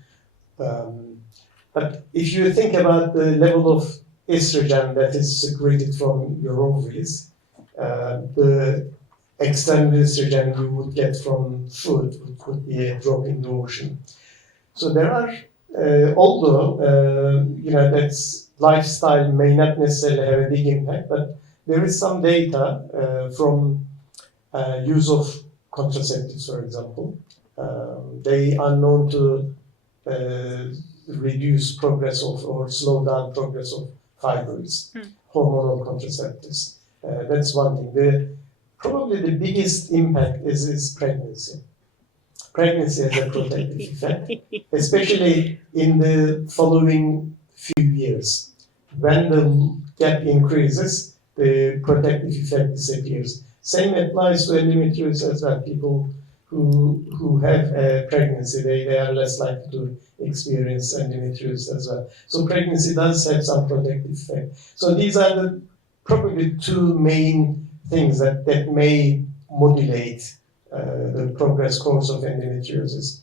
But if you think about the level of estrogen that is secreted from your ovaries, the external estrogen you would get from food could be a drop in the ocean. So there are, although that's lifestyle may not necessarily have a big impact, but there is some data from use of contraceptives, for example. They are known to reduce progress of or slow down progress of fibroids, hormonal contraceptives. That's one thing. Probably the biggest impact is pregnancy. Pregnancy has a protective effect, especially in the following few years. When the gap increases, the protective effect disappears. Same applies to endometriosis as well. People who have a pregnancy, they are less likely to experience endometriosis as well. So pregnancy does have some protective effect. So these are the probably two main things that may modulate the progress course of endometriosis.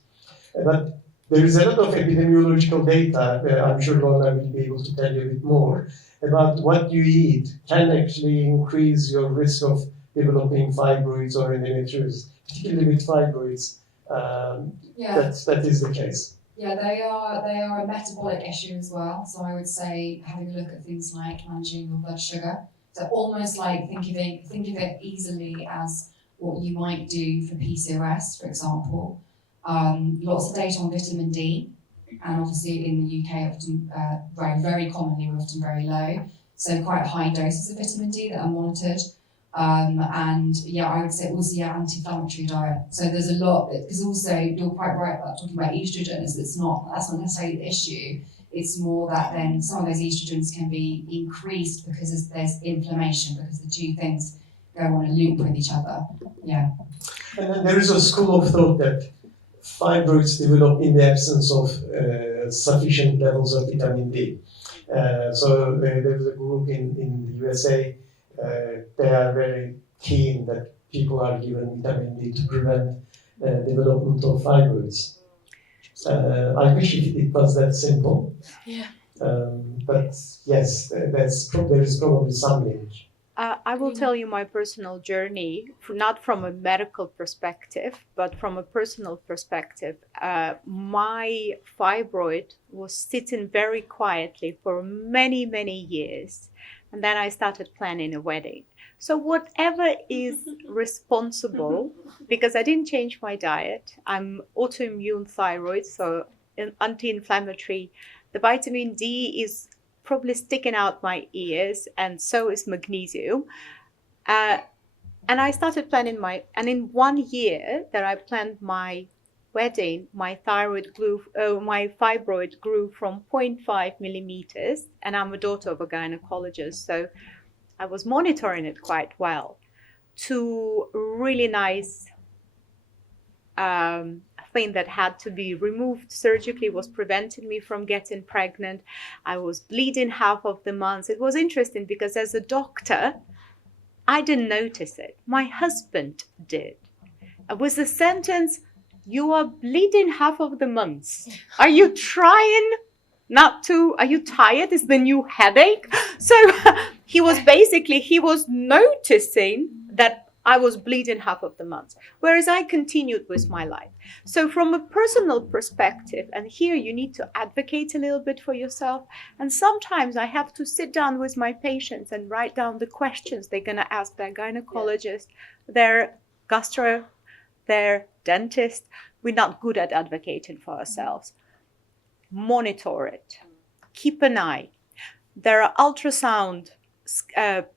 But there is a lot of epidemiological data, I'm sure Lorna will be able to tell you a bit more, about what you eat can actually increase your risk of developing fibroids or endometriosis, particularly with fibroids. That is the case. Yeah, they are a metabolic issue as well. So I would say having a look at things like managing your blood sugar. So almost like think of it easily as what you might do for PCOS, for example. Lots of data on vitamin D, and obviously in the UK, often very commonly, we're often very low. So quite high doses of vitamin D that are monitored. And yeah, I would say also anti-inflammatory diet. So there's a lot, because also you're quite right about talking about estrogens. That's not necessarily the issue. It's more that then some of those estrogens can be increased because there's inflammation, because the two things go on a loop with each other. Yeah. And then there is a school of thought that fibroids develop in the absence of sufficient levels of vitamin D. So there is a group in the USA. They are very keen that people are given vitamin D to prevent development of fibroids. I wish it was that simple. Yeah. But yes, there is probably some link. I will tell you my personal journey, not from a medical perspective, but from a personal perspective. My fibroid was sitting very quietly for many, many years. And then I started planning a wedding. So whatever is responsible, because I didn't change my diet, I'm autoimmune thyroid, so anti-inflammatory. The vitamin D is probably sticking out my ears, and so is magnesium. And I started planning and in 1 year that I planned my wedding, my fibroid grew from 0.5 millimeters, and I'm a daughter of a gynaecologist, so I was monitoring it quite well, to really nice thing that had to be removed surgically, was preventing me from getting pregnant. I was bleeding half of the months. It was interesting because as a doctor, I didn't notice it. My husband did. With the sentence, "You are bleeding half of the months. Are you trying not to? Are you tired? Is the new headache?" So he was noticing that I was bleeding half of the months, whereas I continued with my life. So from a personal perspective, and here you need to advocate a little bit for yourself, and sometimes I have to sit down with my patients and write down the questions they're going to ask their gynecologist, their gastro, their dentist. We're not good at advocating for ourselves. Monitor it. Keep an eye. There are ultrasound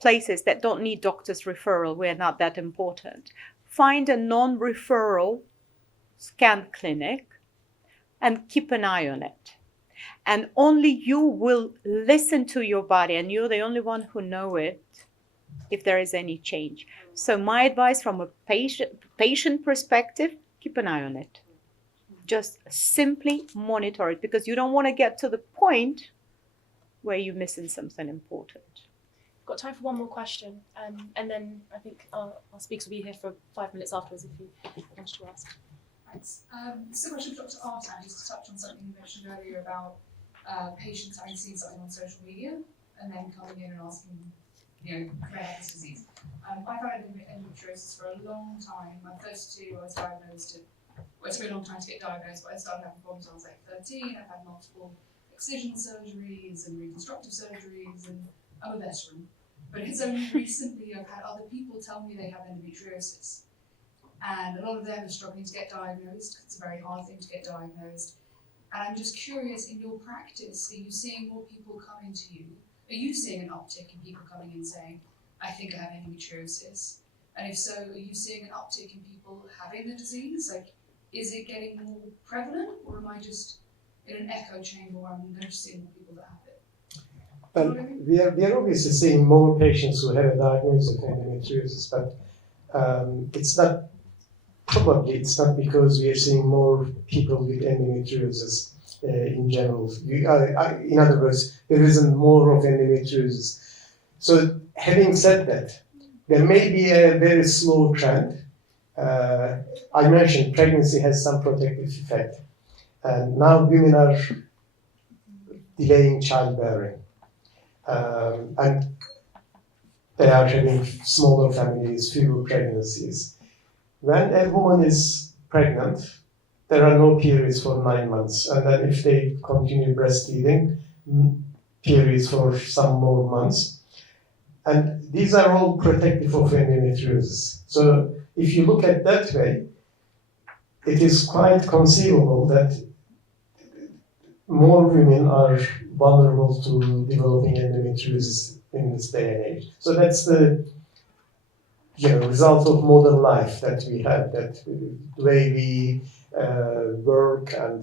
places that don't need doctor's referral. We're not that important. Find a non-referral scan clinic and keep an eye on it. And only you will listen to your body, and you're the only one who know it if there is any change. So my advice from a patient perspective, keep an eye on it. Just simply monitor it, because you don't want to get to the point where you're missing something important. Got time for one more question, and then I think our speakers will be here for 5 minutes afterwards if you want to ask. Thanks. So question for Dr. Ertan, just to touch on something you mentioned earlier about patients having seen something on social media and then coming in and asking, can I have this disease? I've had endometriosis for a long time. My first two, I was diagnosed it took me a long time to get diagnosed, but I started having problems when I was like 13. I've had multiple excision surgeries and reconstructive surgeries, and I'm a veteran. But it's only recently I've had other people tell me they have endometriosis. And a lot of them are struggling to get diagnosed, because it's a very hard thing to get diagnosed. And I'm just curious, in your practice, are you seeing more people coming to you? Are you seeing an uptick in people coming in saying, I think I have endometriosis? And if so, are you seeing an uptick in people having the disease? Like, is it getting more prevalent, or am I just in an echo chamber where I'm noticing more people that have it? We are obviously seeing more patients who have a diagnosis of endometriosis, but it's not probably it's not because we are seeing more people with endometriosis in general. In other words, there isn't more of endometriosis. So having said that, there may be a very slow trend. I mentioned pregnancy has some protective effect. And now women are delaying childbearing. And they are having smaller families, fewer pregnancies. When a woman is pregnant, there are no periods for 9 months. And then if they continue breastfeeding, periods for some more months. And these are all protective of endometriosis. So if you look at that way, it is quite conceivable that more women are vulnerable to developing endometriosis in this day and age. So that's the result of modern life that we have, that the way we work and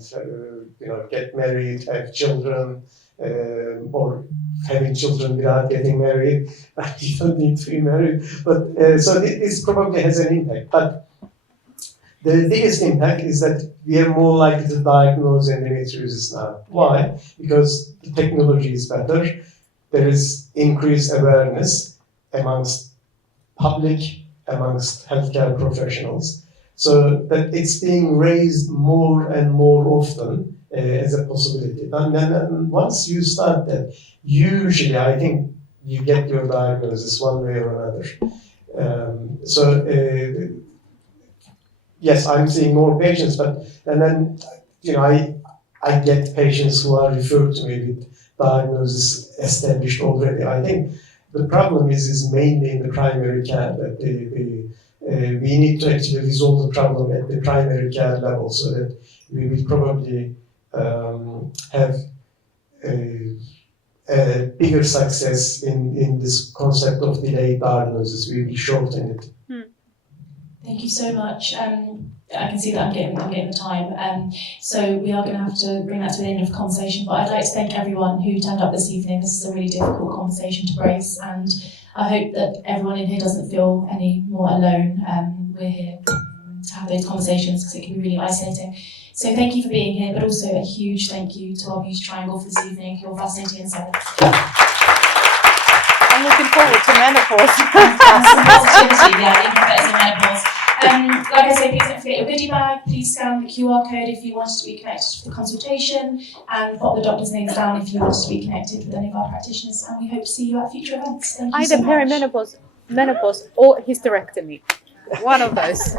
get married, have children, or having children without getting married. You don't need to be married, but so this probably has an impact. But the biggest impact is that we are more likely to diagnose endometriosis now. Why? Because the technology is better. There is increased awareness amongst public, amongst healthcare professionals, so that it's being raised more and more often as a possibility. And then once you start that, usually I think you get your diagnosis one way or another. Yes, I'm seeing more patients, and then I get patients who are referred to me with diagnosis established already. I think the problem is mainly in the primary care, that we need to actually resolve the problem at the primary care level, so that we will probably have a bigger success in this concept of delayed diagnosis. We will shorten it. Thank you so much. I can see that I'm getting the time. So we are going to have to bring that to the end of the conversation, but I'd like to thank everyone who turned up this evening. This is a really difficult conversation to brace, and I hope that everyone in here doesn't feel any more alone. We're here to have those conversations because it can be really isolating. So thank you for being here, but also a huge thank you to our beauty triangle for this evening. You're fascinating insight. I'm looking forward to menopause. Positivity, yeah, menopause. Like I say, please don't forget your goodie bag. Please scan the QR code if you wanted to be connected to the consultation, and pop the doctor's names down if you wanted to be connected with any of our practitioners. And we hope to see you at future events. Thank you so Either much. perimenopause, menopause, or hysterectomy. One of those.